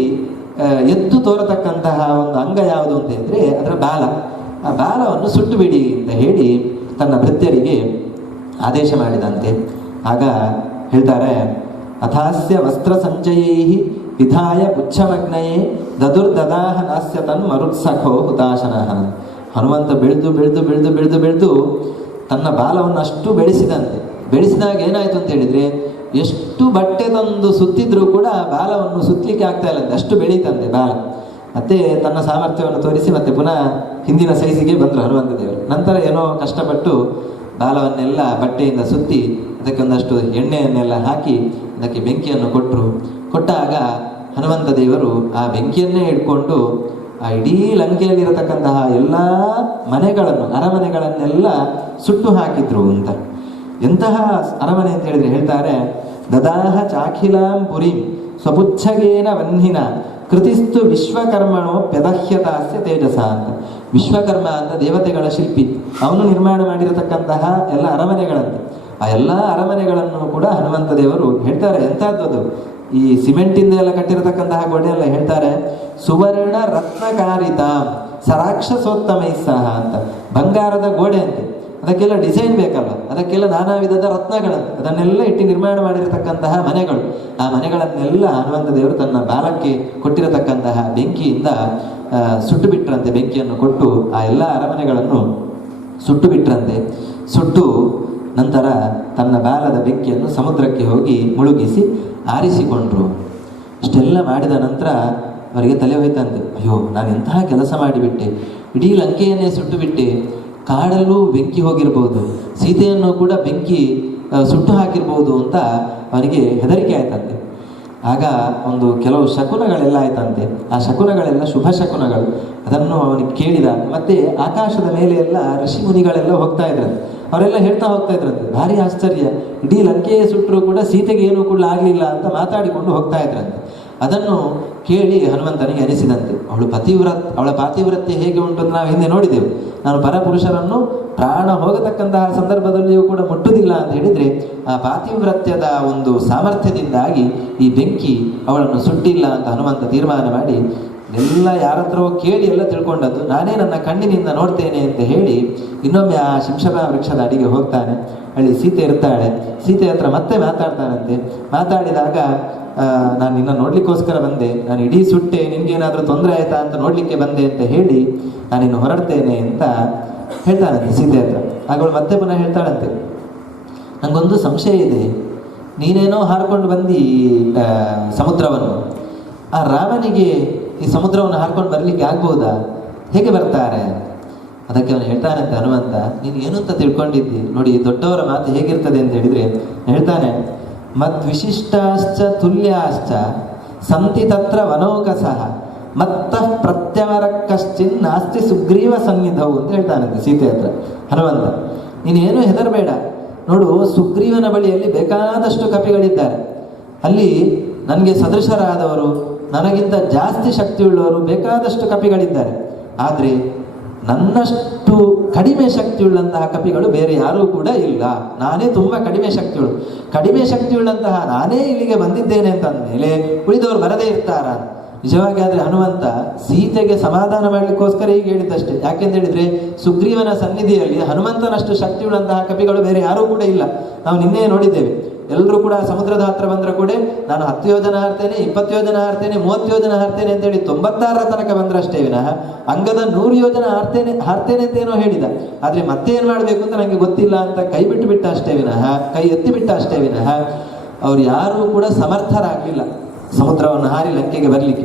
ಎದ್ದು ತೋರತಕ್ಕಂತಹ ಒಂದು ಅಂಗ ಯಾವುದು ಅಂತ ಹೇಳಿದ್ರೆ ಅದರ ಬಾಲ. ಆ ಬಾಲವನ್ನು ಸುಟ್ಟು ಬಿಡಿ ಅಂತ ಹೇಳಿ ತನ್ನ ಭೃತ್ಯರಿಗೆ ಆದೇಶ ಮಾಡಿದಂತೆ. ಆಗ ಹೇಳ್ತಾರೆ, ಅಥಾಸ್ಯ ವಸ್ತ್ರ ಸಂಚಯೈ ವಿಧಾಯ ಪುಚ್ಛಮಗ್ನಯೇ ದದುರ್ದದಾಹ ನಾಸ್ಯ ತನ್ ಮರುತ್ಸಖೋ ಹುತಾಶನಃ. ಹನುಮಂತ ಬೆಳೆದು ಬೆಳೆದು ಬೆಳೆದು ಬೆಳೆದು ಬೆಳೆದು ತನ್ನ ಬಾಲವನ್ನು ಅಷ್ಟು ಬೆಳೆಸಿದಂತೆ. ಬೆಳೆಸಿದಾಗ ಏನಾಯಿತು ಅಂತ ಹೇಳಿದರೆ, ಎಷ್ಟು ಬಟ್ಟೆ ತಂದು ಸುತ್ತಿದ್ರೂ ಕೂಡ ಬಾಲವನ್ನು ಸುತ್ತಲಿಕ್ಕೆ ಆಗ್ತಾ ಇಲ್ಲಂತೆ, ಅಷ್ಟು ಬೆಳೀತಂತೆ ಬಾಲ. ಮತ್ತೆ ತನ್ನ ಸಾಮರ್ಥ್ಯವನ್ನು ತೋರಿಸಿ ಮತ್ತೆ ಪುನಃ ಹಿಂದಿನ ಸೈಜಿಗೆ ಬಂದರು ಹನುಮಂತ ದೇವರು. ನಂತರ ಏನೋ ಕಷ್ಟಪಟ್ಟು ಬಾಲವನ್ನೆಲ್ಲ ಬಟ್ಟೆಯಿಂದ ಸುತ್ತಿ ಅದಕ್ಕೆ ಒಂದಷ್ಟು ಎಣ್ಣೆಯನ್ನೆಲ್ಲ ಹಾಕಿ ಅದಕ್ಕೆ ಬೆಂಕಿಯನ್ನು ಕೊಟ್ಟರು. ಕೊಟ್ಟಾಗ ಹನುಮಂತ ದೇವರು ಆ ಬೆಂಕಿಯನ್ನೇ ಇಟ್ಕೊಂಡು ಆ ಇಡೀ ಲಂಕೆಯಲ್ಲಿರತಕ್ಕಂತಹ ಎಲ್ಲ ಮನೆಗಳನ್ನು, ಅರಮನೆಗಳನ್ನೆಲ್ಲ ಸುಟ್ಟು ಹಾಕಿದ್ರು ಅಂತ. ಎಂತಹ ಅರಮನೆ ಅಂತ ಹೇಳಿದ್ರೆ ಹೇಳ್ತಾರೆ, ದದಾಹ ಚಾಖಿಲಾಂ ಪುರಿಂ ಸ್ವಪುಚ್ಛಗೇನ ವನ್ಹಿನ ಕೃತಿಸ್ತು ವಿಶ್ವಕರ್ಮಣೋ ಪ್ಯದಹ್ಯತಾಸ್ಯ ತೇಜಸ ಅಂತ. ವಿಶ್ವಕರ್ಮ ಅಂತ ದೇವತೆಗಳ ಶಿಲ್ಪಿ, ಅವನು ನಿರ್ಮಾಣ ಮಾಡಿರತಕ್ಕಂತಹ ಎಲ್ಲ ಅರಮನೆಗಳಂತೆ. ಆ ಎಲ್ಲ ಅರಮನೆಗಳನ್ನು ಕೂಡ ಹನುಮಂತ ದೇವರು ಹೇಳ್ತಾರೆ, ಎಂಥದ್ದು ಈ ಸಿಮೆಂಟಿಂದ ಎಲ್ಲ ಕಟ್ಟಿರತಕ್ಕಂತಹ ಗೋಡೆ ಎಲ್ಲ ಹೇಳ್ತಾರೆ, ಸುವರ್ಣ ರತ್ನಕಾರಿತ ಸರಾಕ್ಷಸೋತ್ತಮೈ ಸಹ ಅಂತ. ಬಂಗಾರದ ಗೋಡೆ ಅಂತೆ, ಅದಕ್ಕೆಲ್ಲ ಡಿಸೈನ್ ಬೇಕಲ್ಲ, ಅದಕ್ಕೆಲ್ಲ ನಾನಾ ವಿಧದ ರತ್ನಗಳನ್ನು ಅದನ್ನೆಲ್ಲ ಇಟ್ಟು ನಿರ್ಮಾಣ ಮಾಡಿರತಕ್ಕಂತಹ ಮನೆಗಳು. ಆ ಮನೆಗಳನ್ನೆಲ್ಲ ಹನುಮಂತ ದೇವರು ತನ್ನ ಬಾಲಕ್ಕೆ ಕೊಟ್ಟಿರತಕ್ಕಂತಹ ಬೆಂಕಿಯಿಂದ ಸುಟ್ಟು ಬಿಟ್ರಂತೆ. ಬೆಂಕಿಯನ್ನು ಕೊಟ್ಟು ಆ ಎಲ್ಲ ಅರಮನೆಗಳನ್ನು ಸುಟ್ಟು ಬಿಟ್ರಂತೆ. ಸುಟ್ಟು ನಂತರ ತನ್ನ ಬಾಲದ ಬೆಂಕಿಯನ್ನು ಸಮುದ್ರಕ್ಕೆ ಹೋಗಿ ಮುಳುಗಿಸಿ ಆರಿಸಿಕೊಂಡ್ರು. ಇಷ್ಟೆಲ್ಲ ಮಾಡಿದ ನಂತರ ಅವರಿಗೆ ತಲೆ ಹೋಯ್ತಂತೆ, ಅಯ್ಯೋ ನಾನು ಎಂತಹ ಕೆಲಸ ಮಾಡಿಬಿಟ್ಟೆ, ಇಡೀ ಲಂಕೆಯನ್ನೇ ಸುಟ್ಟು ಬಿಟ್ಟೆ, ಕಾಡಲ್ಲೂ ಬೆಂಕಿ ಹೋಗಿರ್ಬೋದು, ಸೀತೆಯನ್ನು ಕೂಡ ಬೆಂಕಿ ಸುಟ್ಟು ಹಾಕಿರ್ಬೋದು ಅಂತ ಅವನಿಗೆ ಹೆದರಿಕೆ ಆಯ್ತಂತೆ. ಆಗ ಒಂದು ಕೆಲವು ಶಕುನಗಳೆಲ್ಲ ಆಯ್ತಂತೆ. ಆ ಶಕುನಗಳೆಲ್ಲ ಶುಭ ಶಕುನಗಳು. ಅದನ್ನು ಅವನಿಗೆ ಕೇಳಿದ. ಮತ್ತೆ ಆಕಾಶದ ಮೇಲೆ ಎಲ್ಲ ಋಷಿ ಮುನಿಗಳೆಲ್ಲ ಹೋಗ್ತಾ ಇದ್ರಂತೆ. ಅವರೆಲ್ಲ ಹೇಳ್ತಾ ಹೋಗ್ತಾ ಇದ್ರಂತೆ, ಭಾರಿ ಆಶ್ಚರ್ಯ, ಇಡೀ ಲಂಕೆಯೇ ಸುಟ್ಟರೂ ಕೂಡ ಸೀತೆಗೆ ಏನೂ ಕೂಡ ಆಗಲಿಲ್ಲ ಅಂತ ಮಾತಾಡಿಕೊಂಡು ಹೋಗ್ತಾ ಇದ್ರಂತೆ. ಅದನ್ನು ಕೇಳಿ ಹನುಮಂತನಿಗೆ ಅನಿಸಿದಂತೆ, ಅವಳ ಪಾತಿವ್ರತ್ಯ ಹೇಗೆ ಉಂಟು ಅಂತ ನಾವು ಹಿಂದೆ ನೋಡಿದೆವು. ನಾನು ಪರಪುರುಷರನ್ನು ಪ್ರಾಣ ಹೋಗತಕ್ಕಂತಹ ಸಂದರ್ಭದಲ್ಲಿಯೂ ಕೂಡ ಮುಟ್ಟುವುದಿಲ್ಲ ಅಂತ ಹೇಳಿದರೆ, ಆ ಪಾತಿವ್ರತ್ಯದ ಒಂದು ಸಾಮರ್ಥ್ಯದಿಂದಾಗಿ ಈ ಬೆಂಕಿ ಅವಳನ್ನು ಸುಟ್ಟಿಲ್ಲ ಅಂತ ಹನುಮಂತ ತೀರ್ಮಾನ ಮಾಡಿ ಎಲ್ಲ ಯಾರ ಹತ್ರವೋ ಕೇಳಿ ಎಲ್ಲ ತಿಳ್ಕೊಂಡದ್ದು. ನಾನೇ ನನ್ನ ಕಣ್ಣಿನಿಂದ ನೋಡ್ತೇನೆ ಅಂತ ಹೇಳಿ ಇನ್ನೊಮ್ಮೆ ಆ ಶಿಂಶಭ ವೃಕ್ಷದ ಅಡಿಗೆ ಹೋಗ್ತಾನೆ. ಅಲ್ಲಿ ಸೀತೆ ಇರ್ತಾಳೆ. ಸೀತೆ ಹತ್ರ ಮತ್ತೆ ಮಾತಾಡ್ತಾನಂತೆ. ಮಾತಾಡಿದಾಗ, ನಾನು ನಿನ್ನ ನೋಡ್ಲಿಕ್ಕೋಸ್ಕರ ಬಂದೆ, ನಾನು ಇಡೀ ಸುಟ್ಟೆ, ನಿನ್ಗೇನಾದರೂ ತೊಂದರೆ ಆಯ್ತಾ ಅಂತ ನೋಡ್ಲಿಕ್ಕೆ ಬಂದೆ ಅಂತ ಹೇಳಿ ನಾನಿನ್ನು ಹೊರಡ್ತೇನೆ ಅಂತ ಹೇಳ್ತಾನಂತೆ ಸೀತೆ ಹತ್ರ. ಅವಳು ಮತ್ತೆ ಪುನಃ ಹೇಳ್ತಾಳಂತೆ, ನನಗೊಂದು ಸಂಶಯ ಇದೆ, ನೀನೇನೋ ಹಾರ್ಕೊಂಡು ಬಂದು ಸಮುದ್ರವನ್ನು, ಆ ರಾಮನಿಗೆ ಈ ಸಮುದ್ರವನ್ನು ಹಾರ್ಕೊಂಡು ಬರಲಿಕ್ಕೆ ಆಗ್ಬೋದಾ? ಹೇಗೆ ಬರ್ತಾರೆ? ಅದಕ್ಕೆ ಅವನು ಹೇಳ್ತಾನಂತೆ ಹನುಮಂತ, ನೀನು ಏನು ಅಂತ ತಿಳ್ಕೊಂಡಿದ್ದಿ ನೋಡಿ, ದೊಡ್ಡವರ ಮಾತು ಹೇಗಿರ್ತದೆ ಅಂತ ಹೇಳಿದರೆ ಹೇಳ್ತಾನೆ, ಮದ್ವಿಶಿಷ್ಟಾಶ್ಚ ತುಲ್ಯಾಶ್ಚ ಸಂತಿ ತತ್ರ ವನೌಕಸಃ ಮತ್ತಃ ಪ್ರತ್ಯವರ ಕಶ್ಚಿನ್ ನಾಸ್ತಿ ಸುಗ್ರೀವ ಸನ್ನಿಧವು ಅಂತ ಹೇಳ್ತಾನಂತೆ ಸೀತೆ ಹತ್ರ ಹನುಮಂತ. ನೀನೇನು ಹೆದರಬೇಡ, ನೋಡು ಸುಗ್ರೀವನ ಬಳಿಯಲ್ಲಿ ಬೇಕಾದಷ್ಟು ಕಪಿಗಳಿದ್ದಾರೆ, ಅಲ್ಲಿ ನನಗೆ ಸದೃಶರಾದವರು, ನನಗಿಂತ ಜಾಸ್ತಿ ಶಕ್ತಿಯುಳ್ಳವರು ಬೇಕಾದಷ್ಟು ಕಪಿಗಳಿದ್ದಾರೆ. ಆದರೆ ನನ್ನಷ್ಟು ಕಡಿಮೆ ಶಕ್ತಿಯುಳ್ಳಂತಹ ಕಪಿಗಳು ಬೇರೆ ಯಾರೂ ಕೂಡ ಇಲ್ಲ. ನಾನೇ ತುಂಬ ಕಡಿಮೆ ಶಕ್ತಿಯುಳ್ಳಂತಹ ನಾನೇ ಇಲ್ಲಿಗೆ ಬಂದಿದ್ದೇನೆ ಅಂತಂದಮೇಲೆ ಉಳಿದವರು ಬರದೇ ಇರ್ತಾರ? ನಿಜವಾಗಿ ಆದರೆ ಹನುಮಂತ ಸೀತೆಗೆ ಸಮಾಧಾನ ಮಾಡಲಿಕ್ಕೋಸ್ಕರ ಹೀಗೆ ಹೇಳಿದ್ದಷ್ಟೇ. ಯಾಕೆಂತ ಹೇಳಿದ್ರೆ, ಸುಗ್ರೀವನ ಸನ್ನಿಧಿಯಲ್ಲಿ ಹನುಮಂತನಷ್ಟು ಶಕ್ತಿಯುಳ್ಳಂತಹ ಕಪಿಗಳು ಬೇರೆ ಯಾರೂ ಕೂಡ ಇಲ್ಲ. ನಾವು ನಿನ್ನೆ ನೋಡಿದ್ದೇವೆ, ಎಲ್ಲರೂ ಕೂಡ ಸಮುದ್ರದ ಹತ್ರ ಬಂದರೂ ಕೂಡ ನಾನು 10 ಯೋಜನ ಹಾರ್ತೇನೆ, 20 ಯೋಜನ ಹಾರ್ತೇನೆ, 30 ಯೋಜನ ಹಾರ್ತೇನೆ ಅಂತೇಳಿ 96ರ ತನಕ ಬಂದ್ರಷ್ಟೇ ವಿನಃ ಅಂಗದ 100 ಯೋಜನ ಹಾರ್ತೇನೆ ಅಂತ ಏನೋ ಹೇಳಿದ. ಆದರೆ ಮತ್ತೆ ಏನು ಮಾಡಬೇಕು ಅಂತ ನನಗೆ ಗೊತ್ತಿಲ್ಲ ಅಂತ ಕೈ ಬಿಟ್ಟು ಅಷ್ಟೇ ವಿನಃ, ಕೈ ಎತ್ತಿ ಬಿಟ್ಟ ಅಷ್ಟೇ ವಿನಃ ಅವ್ರು ಯಾರೂ ಕೂಡ ಸಮರ್ಥರಾಗಲಿಲ್ಲ ಸಮುದ್ರವನ್ನು ಹಾರಿ ಲಂಕೆಗೆ ಬರಲಿಕ್ಕೆ.